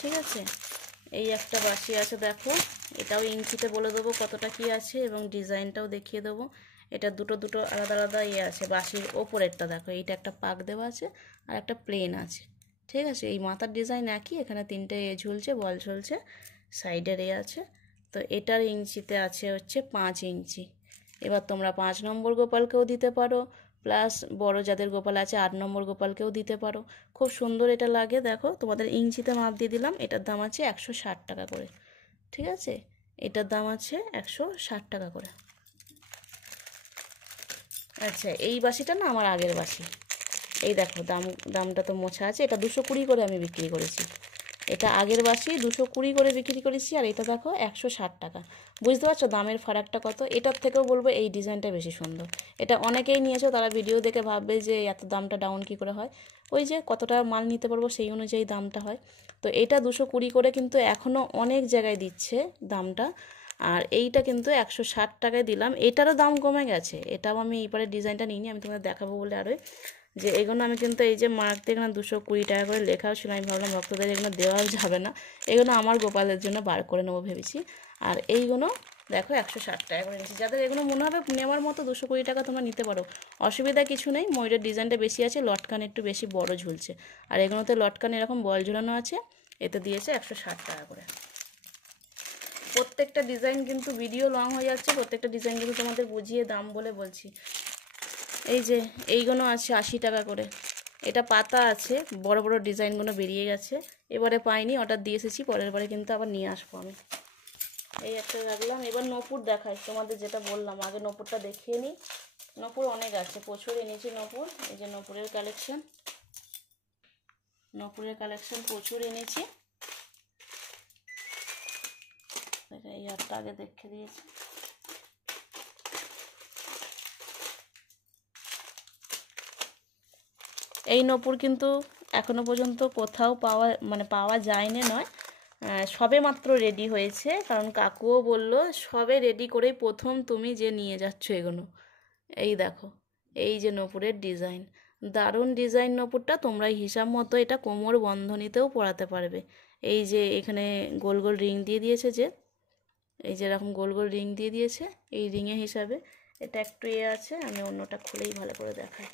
ঠিক আছে। এই একটা বাঁশি আছে দেখো, এটাও ইঞ্চিতে বলে দেবো কতটা কি আছে, এবং ডিজাইনটাও দেখিয়ে দেবো। এটা দুটো দুটো আলাদা আলাদা আছে, বাঁশির ওপরেরটা দেখো, এইটা একটা পাক দেওয়া আছে আর একটা প্লেন আছে, ঠিক আছে। এই মাথার ডিজাইন একই, এখানে 3টে ঝুলছে, বল ঝুলছে, সাইডের আছে। তো এটার ইঞ্চিতে আছে হচ্ছে 5 ইঞ্চি। এবার তোমরা 5 নম্বর গোপালকেও দিতে পারো, প্লাস বড় যাদের গোপাল আছে 8 নম্বর গোপালকেও দিতে পারো, খুব সুন্দর এটা লাগে। দেখো তোমাদের ইঞ্চিতে মাপ দিয়ে দিলাম, এটার দাম আছে 160 টাকা করে, ঠিক আছে। এটার দাম আছে 160 টাকা করে। আচ্ছা এই বাঁশিটা না আমার আগের বাঁশি, এই দেখো দামটা তো মোছা আছে, এটা 220 করে আমি বিক্রি করেছি, এটা আগের বাসি 220 করে বিক্রি করেছি, আর এটা দেখো 160 টাকা। বুঝতে পারছো দামের ফারাকটা কত? এটার থেকেও বলবো এই ডিজাইনটা বেশি সুন্দর। এটা অনেকেই নিয়েছো, তারা ভিডিও দেখে ভাববে যে এত দামটা ডাউন কি করে হয়। ওই যে কতটা মাল নিতে পারবো সেই অনুযায়ী দামটা হয়। তো এটা 220 করে কিন্তু এখনও অনেক জায়গায় দিচ্ছে দামটা। আর এইটা কিন্তু 160 টাকায় দিলাম। এটারও দাম কমে গেছে, এটাও আমি এইবারের ডিজাইনটা নিইনি, আমি তোমাদের দেখাবো বলে আরও যে এগুলো আমি কিন্তু এই যে মার্ক দিয়ে এখানে 220 টাকা করে লেখাও ছিল। আমি ভাবলাম ভক্তদের এগুলো দেওয়াও যাবে না, এগুলো আমার গোপালের জন্য বার করে নেবো ভেবেছি। আর এইগুলো দেখো 160 টাকা করে নিচ্ছি। যাদের এগুলো মনে হবে নেওয়ার মতো 220 টাকা তোমরা নিতে পারো, অসুবিধা কিছু নেই। ময়ূরের ডিজাইনটা বেশি আছে, লটকান একটু বেশি বড় ঝুলছে, আর এগুলোতে লটকান এরকম বল ঝুলানো আছে। এতে দিয়েছে 160 টাকা করে। প্রত্যেকটা ডিজাইন কিন্তু ভিডিও লং হয়ে যাচ্ছে, প্রত্যেকটা ডিজাইন কিন্তু তোমাদের বুঝিয়ে দাম বলে বলছি। এই যে এইগুলো আছে 80 টাকা করে। এটা পাতা আছে, বড় বড় ডিজাইনগুলো বেরিয়ে গেছে, এবারে পাইনি, অর্ডার দিয়ে এসেছি, পরের বারে কিন্তু আবার নিয়ে আসবো আমি। এই একটা রাখলাম। এবার নপুর দেখাই তোমাদের, যেটা বললাম আগে নপুরটা দেখিয়ে নিই। নপুর অনেক আছে, প্রচুর এনেছি নপুর। এই যে নপুরের কালেকশন, নপুরের কালেকশন প্রচুর এনেছি। এই হারটা আগে দেখে দিয়েছি। এই নপুর কিন্তু এখনো পর্যন্ত কোথাও পাওয়া যায়নি নয়, সবে মাত্র রেডি হয়েছে। কারণ কাকুও বলল সবে রেডি করেই প্রথম তুমি যে নিয়ে যাচ্ছ এগুলো। এই দেখো, এই যে নপুরের ডিজাইন, দারুণ ডিজাইন নপুরটা। তোমরা হিসাব মতো এটা কোমর বন্ধনীতেও পরাতে পারবে। এই যে এখানে গোল গোল রিং দিয়ে দিয়েছে, যে এই যে এরকম গোল গোল রিং দিয়ে দিয়েছে, এই রিংয়ের হিসাবে এটা একটু আছে। আমি অন্যটা খুলেই ভালো করে দেখাই।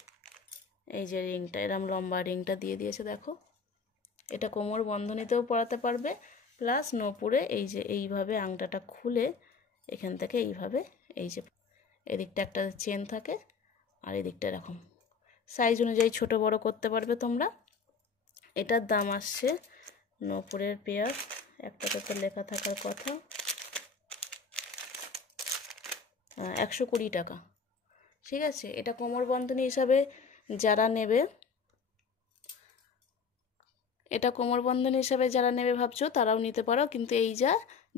এই যে রিংটা এরকম লম্বা রিংটা দিয়ে দিয়েছে দেখো, এটা কোমর বন্ধনীতেও পরাতে পারবে, প্লাস নপুরে এই যে এইভাবে আংটাটা খুলে এখান থেকে এইভাবে, এই যে এদিকটা একটা চেন থাকে, আর এদিকটা এরকম সাইজ অনুযায়ী ছোট বড় করতে পারবে তোমরা। এটার দাম আসছে নপুরের পেয়ার, একটাতে তো লেখা থাকার কথা, 120 টাকা। ঠিক আছে, এটা কোমর বন্ধনী হিসাবে যারা নেবে, এটা কোমর বন্ধনী হিসাবে যারা নেবে ভাবছো তারাও নিতে পারো, কিন্তু এই যা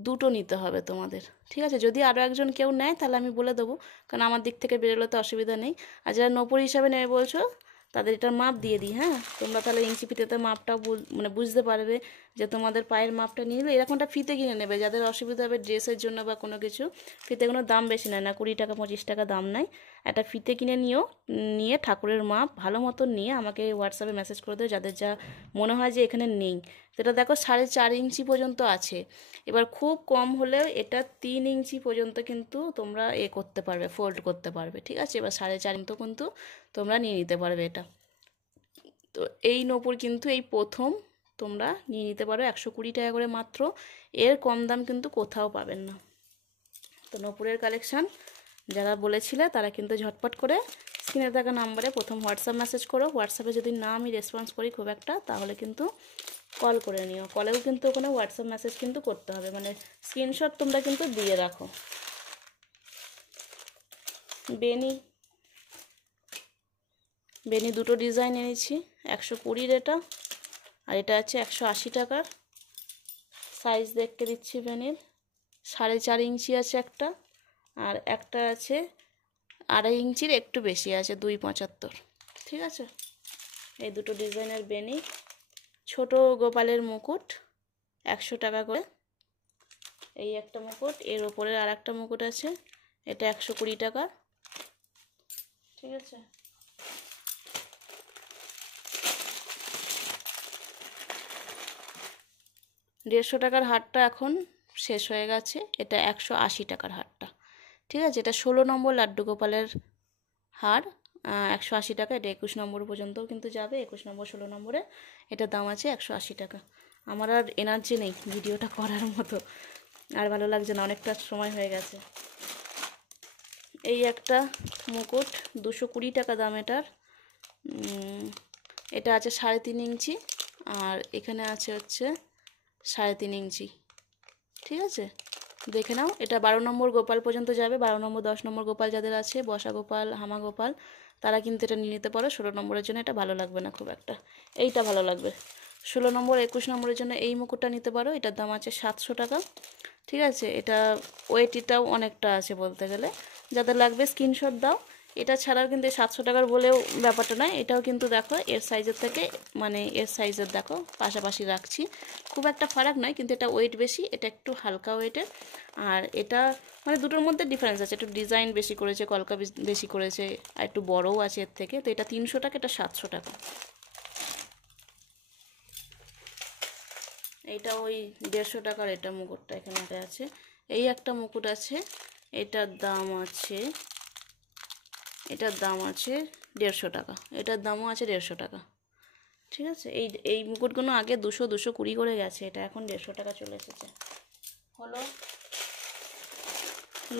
দুটো নিতে হবে তোমাদের। ঠিক আছে, যদি আরও একজন কেউ নেয় তাহলে আমি বলে দেবো, কারণ আমার দিক থেকে বেরোলে তো অসুবিধা নেই। আর যারা নপুর হিসাবে নেবে বলছো তাদের এটার মাপ দিয়ে দিই। হ্যাঁ, তোমরা তাহলে ইঞ্চি ফিতেতে মাপটাও বুঝতে পারবে যে তোমাদের পায়ের মাপটা নিয়ে নিলে এরকমটা ফিতে কিনে নেবে। যাদের অসুবিধা হবে ড্রেসের জন্য বা কোনো কিছু, ফিতেগুলোর দাম বেশি নেয় না, 20 টাকা 25 টাকা দাম নেয়। একটা ফিতে কিনে নিয়ে ঠাকুরের মাপ ভালো মতো নিয়ে আমাকে হোয়াটসঅ্যাপে মেসেজ করে দেবে, যাদের যা মনে হয় যে এখানে নেই। সেটা দেখো 4.5 ইঞ্চি পর্যন্ত আছে। এবার খুব কম হলেও এটা 3 ইঞ্চি পর্যন্ত কিন্তু তোমরা করতে পারবে, ফোল্ড করতে পারবে। ঠিক আছে, এবার 4.5 ইঞ্চি কিন্তু তোমরা নিয়ে নিতে পারবে এটা। তো এই নপুর কিন্তু এই প্রথম তোমরা নিয়ে নিতে পারো 120 টাকা করে মাত্র, এর কম দাম কিন্তু কোথাও পাবেন না। তো নপুরের কালেকশান যারা বলেছিলে তারা কিন্তু ঝটপট করে স্ক্রিনে থাকা নাম্বারে প্রথম হোয়াটসঅ্যাপ মেসেজ করো। হোয়াটসঅ্যাপে যদি না আমি রেসপন্স করি খুব একটা, তাহলে কিন্তু কল করে নিও। কলেও কিন্তু ওখানে হোয়াটসঅ্যাপ মেসেজ কিন্তু করতে হবে, মানে স্ক্রিনশট তোমরা কিন্তু দিয়ে রাখো। বেনি দুটো ডিজাইন এনেছি, 120 এটা, আর এটা আছে 180 টাকার। সাইজ দেখতে দিচ্ছি বেনির, 4.5 ইঞ্চি আছে একটা, আর একটা আছে 2.5 ইঞ্চির একটু বেশি আছে, 2.75। ঠিক আছে, এই দুটো ডিজাইনের বেনি। ছোট গোপালের মুকুট 100 টাকা করে। এই একটা মুকুট, এর ওপরে আর একটা মুকুট আছে, এটা 120 টাকা। ঠিক আছে, দেড়শো টাকার হারটা এখন শেষ হয়ে গেছে, এটা 180 টাকার হারটা। ঠিক আছে, এটা 16 নম্বর লাড্ডু গোপালের হার, 180 টাকা। এটা 21 নম্বর পর্যন্তও কিন্তু যাবে, 21 নম্বর 16 নম্বরে এটার দাম আছে 180 টাকা। আমার আর এনার্জি নেই ভিডিওটা করার মতো, আর ভালো লাগছে না, অনেকটা সময় হয়ে গেছে। এই একটা মুকুট 220 টাকা দাম এটার। এটা আছে 3.5 ইঞ্চি, আর এখানে আছে হচ্ছে 3.5 ইঞ্চি। ঠিক আছে, দেখে নাও। এটা 12 নম্বর গোপাল পর্যন্ত যাবে, 12 নম্বর 10 নম্বর গোপাল যাদের আছে, বসা গোপাল হামা গোপাল, তারা কিন্তু এটা নিয়ে নিতে পারো। 16 নম্বরের জন্য এটা ভালো লাগবে না খুব একটা, এইটা ভালো লাগবে। 16 নম্বর 21 নম্বরের জন্য এই মুকুটটা নিতে পারো। এটার দাম আছে 700 টাকা। ঠিক আছে, এটা ওয়েটটাও অনেকটা আছে বলতে গেলে। যাদের লাগবে স্ক্রিনশট দাও। এটা ছাড়াও কিন্তু 700 টাকার বলেও ব্যাপারটা নয়, এটাও কিন্তু দেখো এর সাইজের থেকে, মানে এর সাইজের দেখো পাশাপাশি রাখছি, খুব একটা ফারাক নয়, কিন্তু এটা ওয়েট বেশি, এটা একটু হালকা ওয়েটের। আর এটা মানে দুটোর মধ্যে ডিফারেন্স আছে, একটু ডিজাইন বেশি করেছে, কলকা বেশি করেছে, আর একটু বড়ও আছে এর থেকে। তো এটা 300 টাকা, এটা 700 টাকা। এইটা ওই 150 টাকার এটা মুকুটটা এখানে আছে। এই একটা মুকুট আছে, এটার দাম আছে 150 টাকা। এটার দামও আছে 150 টাকা। ঠিক আছে, এই মুকুটগুলো আগে 200-220 করে গেছে, এটা এখন 150 টাকা চলে এসেছে। হলো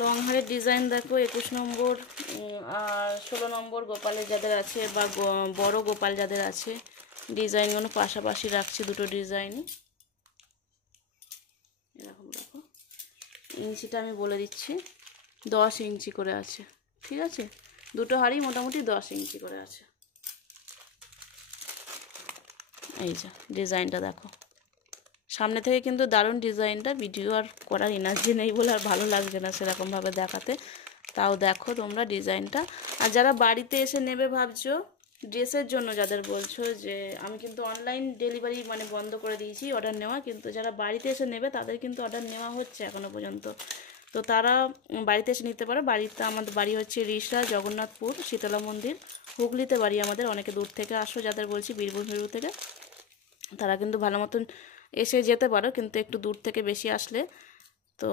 লং হারের ডিজাইন দেখো 21 নম্বর আর 16 নম্বর গোপালের যাদের আছে, বা বড় গোপাল যাদের আছে, ডিজাইনগুলো পাশাপাশি রাখছি, দুটো ডিজাইনই। এরকম দেখো, ইঞ্চিটা আমি বলে দিচ্ছি, 10 ইঞ্চি করে আছে। ঠিক আছে, দুটো হাড়ি মোটামুটি 10 ইঞ্চি করে আছে। এই যে ডিজাইনটা দেখো, সামনে থেকে কিন্তু দারুণ ডিজাইনটা, ভিডিও আর করার এনার্জি নেই বলে আর ভালো লাগছে না সেরকমভাবে দেখাতে, তাও দেখো তোমরা ডিজাইনটা। আর যারা বাড়িতে এসে নেবে ভাবছো, ড্রেসের জন্য যাদের বলছো যে আমি কিন্তু অনলাইন ডেলিভারি মানে বন্ধ করে দিয়েছি অর্ডার নেওয়া, কিন্তু যারা বাড়িতে এসে নেবে তাদের কিন্তু অর্ডার নেওয়া হচ্ছে এখনও পর্যন্ত। তো তারা বাড়িতে এসে নিতে পারো। বাড়িতে আমাদের বাড়ি হচ্ছে রিষড়া, জগন্নাথপুর, শীতলা মন্দির, হুগলিতে বাড়ি আমাদের। অনেকে দূর থেকে আসো যাদের বলছি, বীরভূম থেকে, তারা কিন্তু ভালো মতন এসে যেতে পারো, কিন্তু একটু দূর থেকে বেশি আসলে তো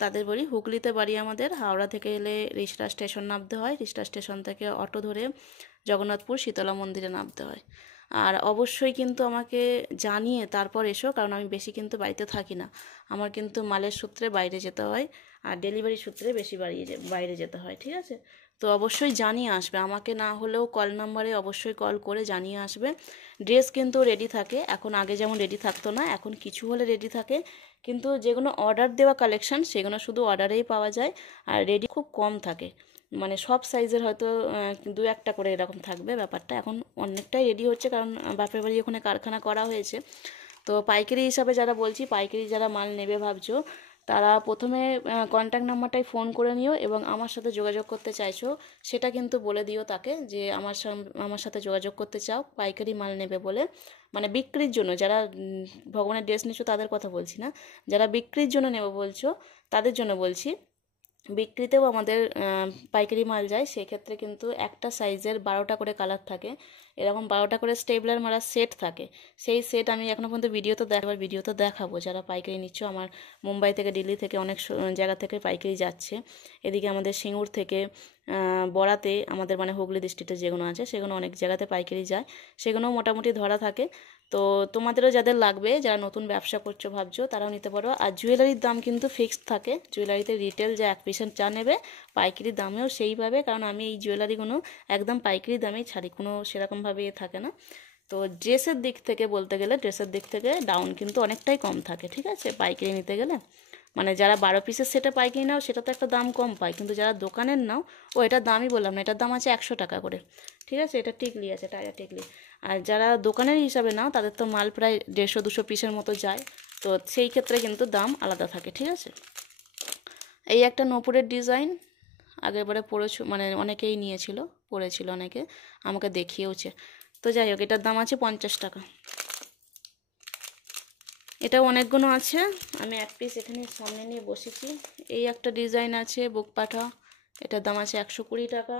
তাদের বলি হুগলিতে বাড়ি আমাদের। হাওড়া থেকে এলে রিষড়া স্টেশন নামতে হয়, রিষড়া স্টেশন থেকে অটো ধরে জগন্নাথপুর শীতলা মন্দিরে নামতে হয়। আর অবশ্যই কিন্তু আমাকে জানিয়ে তারপর এসো, কারণ আমি বেশি কিন্তু বাড়িতে থাকি না, আমার কিন্তু মালের সূত্রে বাইরে যেতে হয়, আর ডেলিভারি সূত্রে বেশি বাইরে যেতে হয়। ঠিক আছে, তো অবশ্যই জানিয়ে আসবে, আমাকে না হলেও কল নাম্বারে অবশ্যই কল করে জানিয়ে আসবে। ড্রেস কিন্তু রেডি থাকে এখন, আগে যেমন রেডি থাকতো না, এখন কিছু হলে রেডি থাকে, কিন্তু যেগুলো অর্ডার দেওয়া কালেকশান সেগুলো শুধু অর্ডারেই পাওয়া যায়, আর রেডি খুব কম থাকে, মানে সব সাইজের হয়তো 2-1টা করে এরকম থাকবে ব্যাপারটা। এখন অনেকটাই রেডি হচ্ছে, কারণ বাপের বাড়ি ওখানে কারখানা করা হয়েছে। তো পাইকারি হিসাবে যারা বলছি, পাইকারি যারা মাল নেবে ভাবছো, তারা প্রথমে কন্ট্যাক্ট নাম্বারটাই ফোন করে নিও, এবং আমার সাথে যোগাযোগ করতে চাইছো সেটা কিন্তু বলে দিও তাকে, যে আমার সাথে যোগাযোগ করতে চাও পাইকারি মাল নেবে বলে, মানে বিক্রির জন্য। যারা ভগবানের ড্রেস নিচ্ছ তাদের কথা বলছি না, যারা বিক্রির জন্য নেবে বলছো তাদের জন্য বলছি। বিক্রিতেও আমাদের পাইকারি মাল যায়, সেক্ষেত্রে কিন্তু একটা সাইজের 12টা করে কালার থাকে, এরকম 12টা করে স্টেপলার মারা সেট থাকে। সেই সেট আমি এখনও পর্যন্ত ভিডিওতে দেখাবো। যারা পাইকারি নিচ্ছ, আমার মুম্বাই থেকে, দিল্লি থেকে, অনেক জায়গা থেকে পাইকারি যাচ্ছে, এদিকে আমাদের সিঙ্গুর থেকে, বড়াতে আমাদের মানে হুগলি ডিস্ট্রিক্টে যেগুলো আছে সেগুলো অনেক জায়গাতে পাইকারি যায়, সেগুলোও মোটামুটি ধরা থাকে। তো তোমাদেরও যাদের লাগবে, যারা নতুন ব্যবসা করছো ভাবছো, তারাও নিতে পারো। আর জুয়েলারির দাম কিন্তু ফিক্সড থাকে, জুয়েলারিতে রিটেল যা 1 পিসের চা নেবে, পাইকারি দামেও সেইভাবে, কারণ আমি এই জুয়েলারিগুলো একদম পাইকারি দামেই ছাড়ি, কোনো সেরকমভাবে থাকে না। তো ড্রেসের দিক থেকে বলতে গেলে, ড্রেসের দিক থেকে ডাউন কিন্তু অনেকটাই কম থাকে। ঠিক আছে, পাইকারি নিতে গেলে, মানে যারা 12 পিসের সেটে পাইকারি নাও সেটা তো একটা দাম কম পায়, কিন্তু যারা দোকানের নাও, এটার দামই বললাম না, এটার দাম আছে 100 টাকা করে। ঠিক আছে, এটা টিকলি আছে, টাইরা টিকলি। আর যারা দোকানের হিসাবে নাও তাদের তো মাল প্রায় 150-200 পিসের মতো যায়, তো সেই ক্ষেত্রে কিন্তু দাম আলাদা থাকে। ঠিক আছে, এই একটা নূপুরের ডিজাইন, আগেরবারে পড়েছো, মানে অনেকেই নিয়েছিল, পড়েছিল অনেকে, আমাকে দেখিয়েওছে। তো যাই হোক, এটার দাম আছে 50 টাকা। এটাও অনেকগুলো আছে, আমি 1 পিস এখানে সামনে নিয়ে বসেছি। এই একটা ডিজাইন আছে বুক পাঠা, এটার দাম আছে 120 টাকা।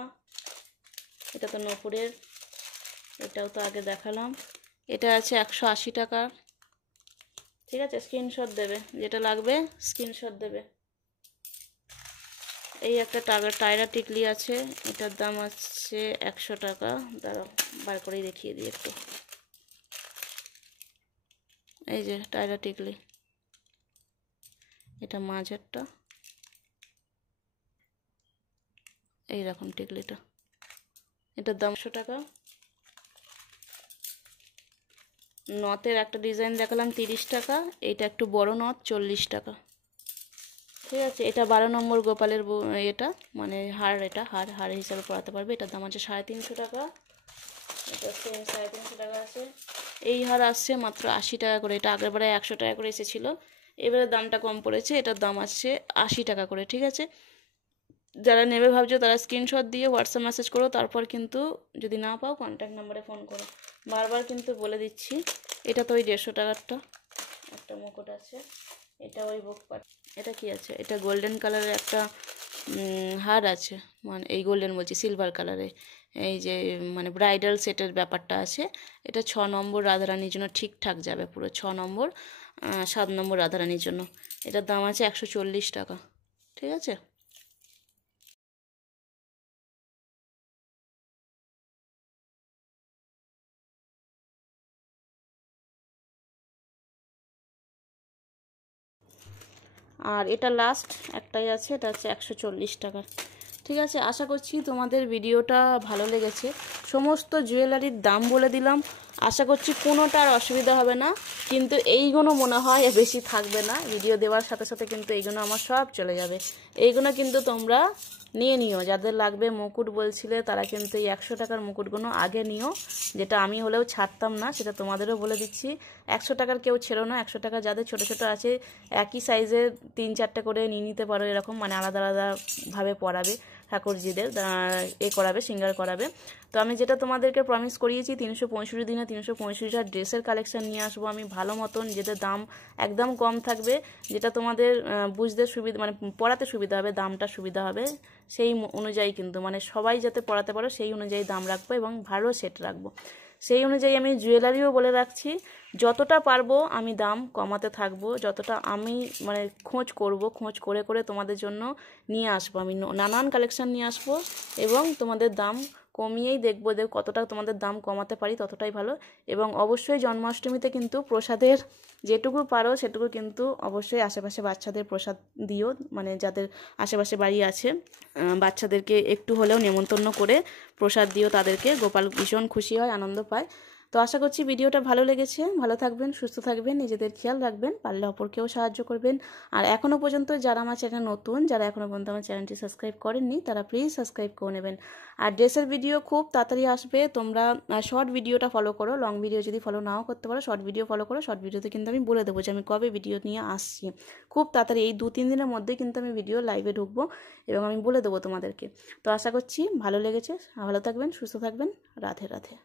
এটা তো নূপুরের, এটাও তো আগে দেখালাম, এটা আছে 180 টাকা। ঠিক আছে, স্ক্রিনশট দেবে, যেটা লাগবে স্ক্রিনশট দেবে। এই একটা টায়রা টিকলি আছে, এটার দাম আছে 100 টাকা। দাঁড়াও বার করেই দেখিয়ে দিই একটু। এই যে টায়রা টিকলি, এটা মাঝেরটা, এইরকম টিকলিটা, এটার দাম 100 টাকা। নথের একটা ডিজাইন দেখালাম 30 টাকা, এইটা একটু বড় নথ 40 টাকা। ঠিক আছে, এটা 12 নম্বর গোপালের এটা মানে হার, এটা হার হিসাবে পরাতে পারবে। এটার দাম আছে 350 টাকা। এটা সেম 350 টাকা আছে। এই হার আসছে মাত্র 80 টাকা করে। এটা আগের বারে 100 টাকা করে এসেছিলো, এবারে দামটা কম পড়েছে, এটার দাম আসছে 80 টাকা করে। ঠিক আছে, যারা নেবে ভাবছো তারা স্ক্রিনশট দিয়ে হোয়াটসঅ্যাপ মেসেজ করো, তারপর কিন্তু যদি না পাও কন্ট্যাক্ট নাম্বারে ফোন করো। বারবার কিন্তু বলে দিচ্ছি। এটা তো ওই 150 টাকারটা একটা মুকুট আছে, এটা ওই বুক পাট। এটা কি আছে, এটা গোল্ডেন কালারের একটা হার আছে, মানে এই গোল্ডেন বলছি, সিলভার কালারে, এই যে মানে ব্রাইডাল সেটের ব্যাপারটা আছে। এটা 6 নম্বর রাধারানীর জন্য ঠিকঠাক যাবে, পুরো 6 নম্বর 7 নম্বর রাধারানীর জন্য। এটার দাম আছে 140 টাকা। ঠিক আছে, আর এটা লাস্ট একটাই আছে, এটা হচ্ছে 140 টাকা। ঠিক আছে, আশা করছি তোমাদের ভিডিওটা ভালো লেগেছে। সমস্ত জুয়েলারির দাম বলে দিলাম, আশা করছি কোনোটার অসুবিধা হবে না। কিন্তু এইগুলো মনে হয় বেশি থাকবে না, ভিডিও দেওয়ার সাথে সাথে কিন্তু এইগুলো আমার সব চলে যাবে। এইগুলো কিন্তু তোমরা নিয়ে নিও, যাদের লাগবে মুকুট বলছিলে তারা কিন্তু এই 100 টাকার মুকুটগুলো আগে নিও, যেটা আমি হলেও ছাড়তাম না, সেটা তোমাদেরও বলে দিচ্ছি। 100 টাকার কেউ ছেড়ো না, 100 টাকা যাদের ছোটো ছোটো আছে একই সাইজের 3-4টে করে নিয়ে নিতে পারো, এরকম মানে আলাদা আলাদাভাবে পরাবে ঠাকুরজিদের, করাবে, সিঙ্গার করাবে। তো আমি যেটা তোমাদেরকে প্রমিস করিয়েছি 365 দিনে 365টা ড্রেসের কালেকশান নিয়ে আসবো আমি ভালো মতন, যেটা দাম একদম কম থাকবে, যেটা তোমাদের বুঝতে সুবিধা মানে পড়াতে সুবিধা হবে, দামটা সুবিধা হবে, সেই অনুযায়ী কিন্তু মানে সবাই যাতে পড়াতে পারো সেই অনুযায়ী দাম রাখবো এবং ভালো সেট রাখবো। সেই অনুযায়ী আমি জুয়েলারিও বলে রাখছি, যতটা পারবো আমি দাম কমাতে থাকবো, যতটা আমি মানে খোঁজ করে করে তোমাদের জন্য নিয়ে আসবো, আমি নানান কালেকশান নিয়ে আসবো এবং তোমাদের দাম কমিয়েই দেখবো কতটা তোমাদের দাম কমাতে পারি ততটাই ভালো। এবং অবশ্যই জন্মাষ্টমীতে কিন্তু প্রসাদের যেটুকু পারো সেটুকু কিন্তু অবশ্যই আশেপাশে বাচ্চাদের প্রসাদ দিও, মানে যাদের আশেপাশে বাড়ি আছে বাচ্চাদেরকে একটু হলেও নেমন্তন্ন করে প্রসাদ দিও তাদেরকে, গোপাল ভীষণ খুশি হয়, আনন্দ পায়। তো আশা করছি ভিডিওটা ভালো লেগেছে। ভালো থাকবেন, সুস্থ থাকবেন, নিজেদের খেয়াল রাখবেন, পারলে অপরকেও সাহায্য করবেন। আর এখনও পর্যন্ত যারা আমার চ্যানেল নতুন, যারা এখনও পর্যন্ত আমার চ্যানেলটি সাবস্ক্রাইব করেননি তারা প্লিজ সাবস্ক্রাইব করে নেবেন। আর ড্রেসের ভিডিও খুব তাড়াতাড়ি আসবে, তোমরা শর্ট ভিডিওটা ফলো করো, লং ভিডিও যদি ফলো নাও করতে পারো শর্ট ভিডিও ফলো করো। শর্ট ভিডিওতে কিন্তু আমি বলে দেবো যে আমি কবে ভিডিও নিয়ে আসছি, খুব তাড়াতাড়ি এই 2-3 দিনের মধ্যেই কিন্তু আমি ভিডিও লাইভে ঢুকবো এবং আমি বলে দেবো তোমাদেরকে। তো আশা করছি ভালো লেগেছে, ভালো থাকবেন, সুস্থ থাকবেন, রাধে রাধে।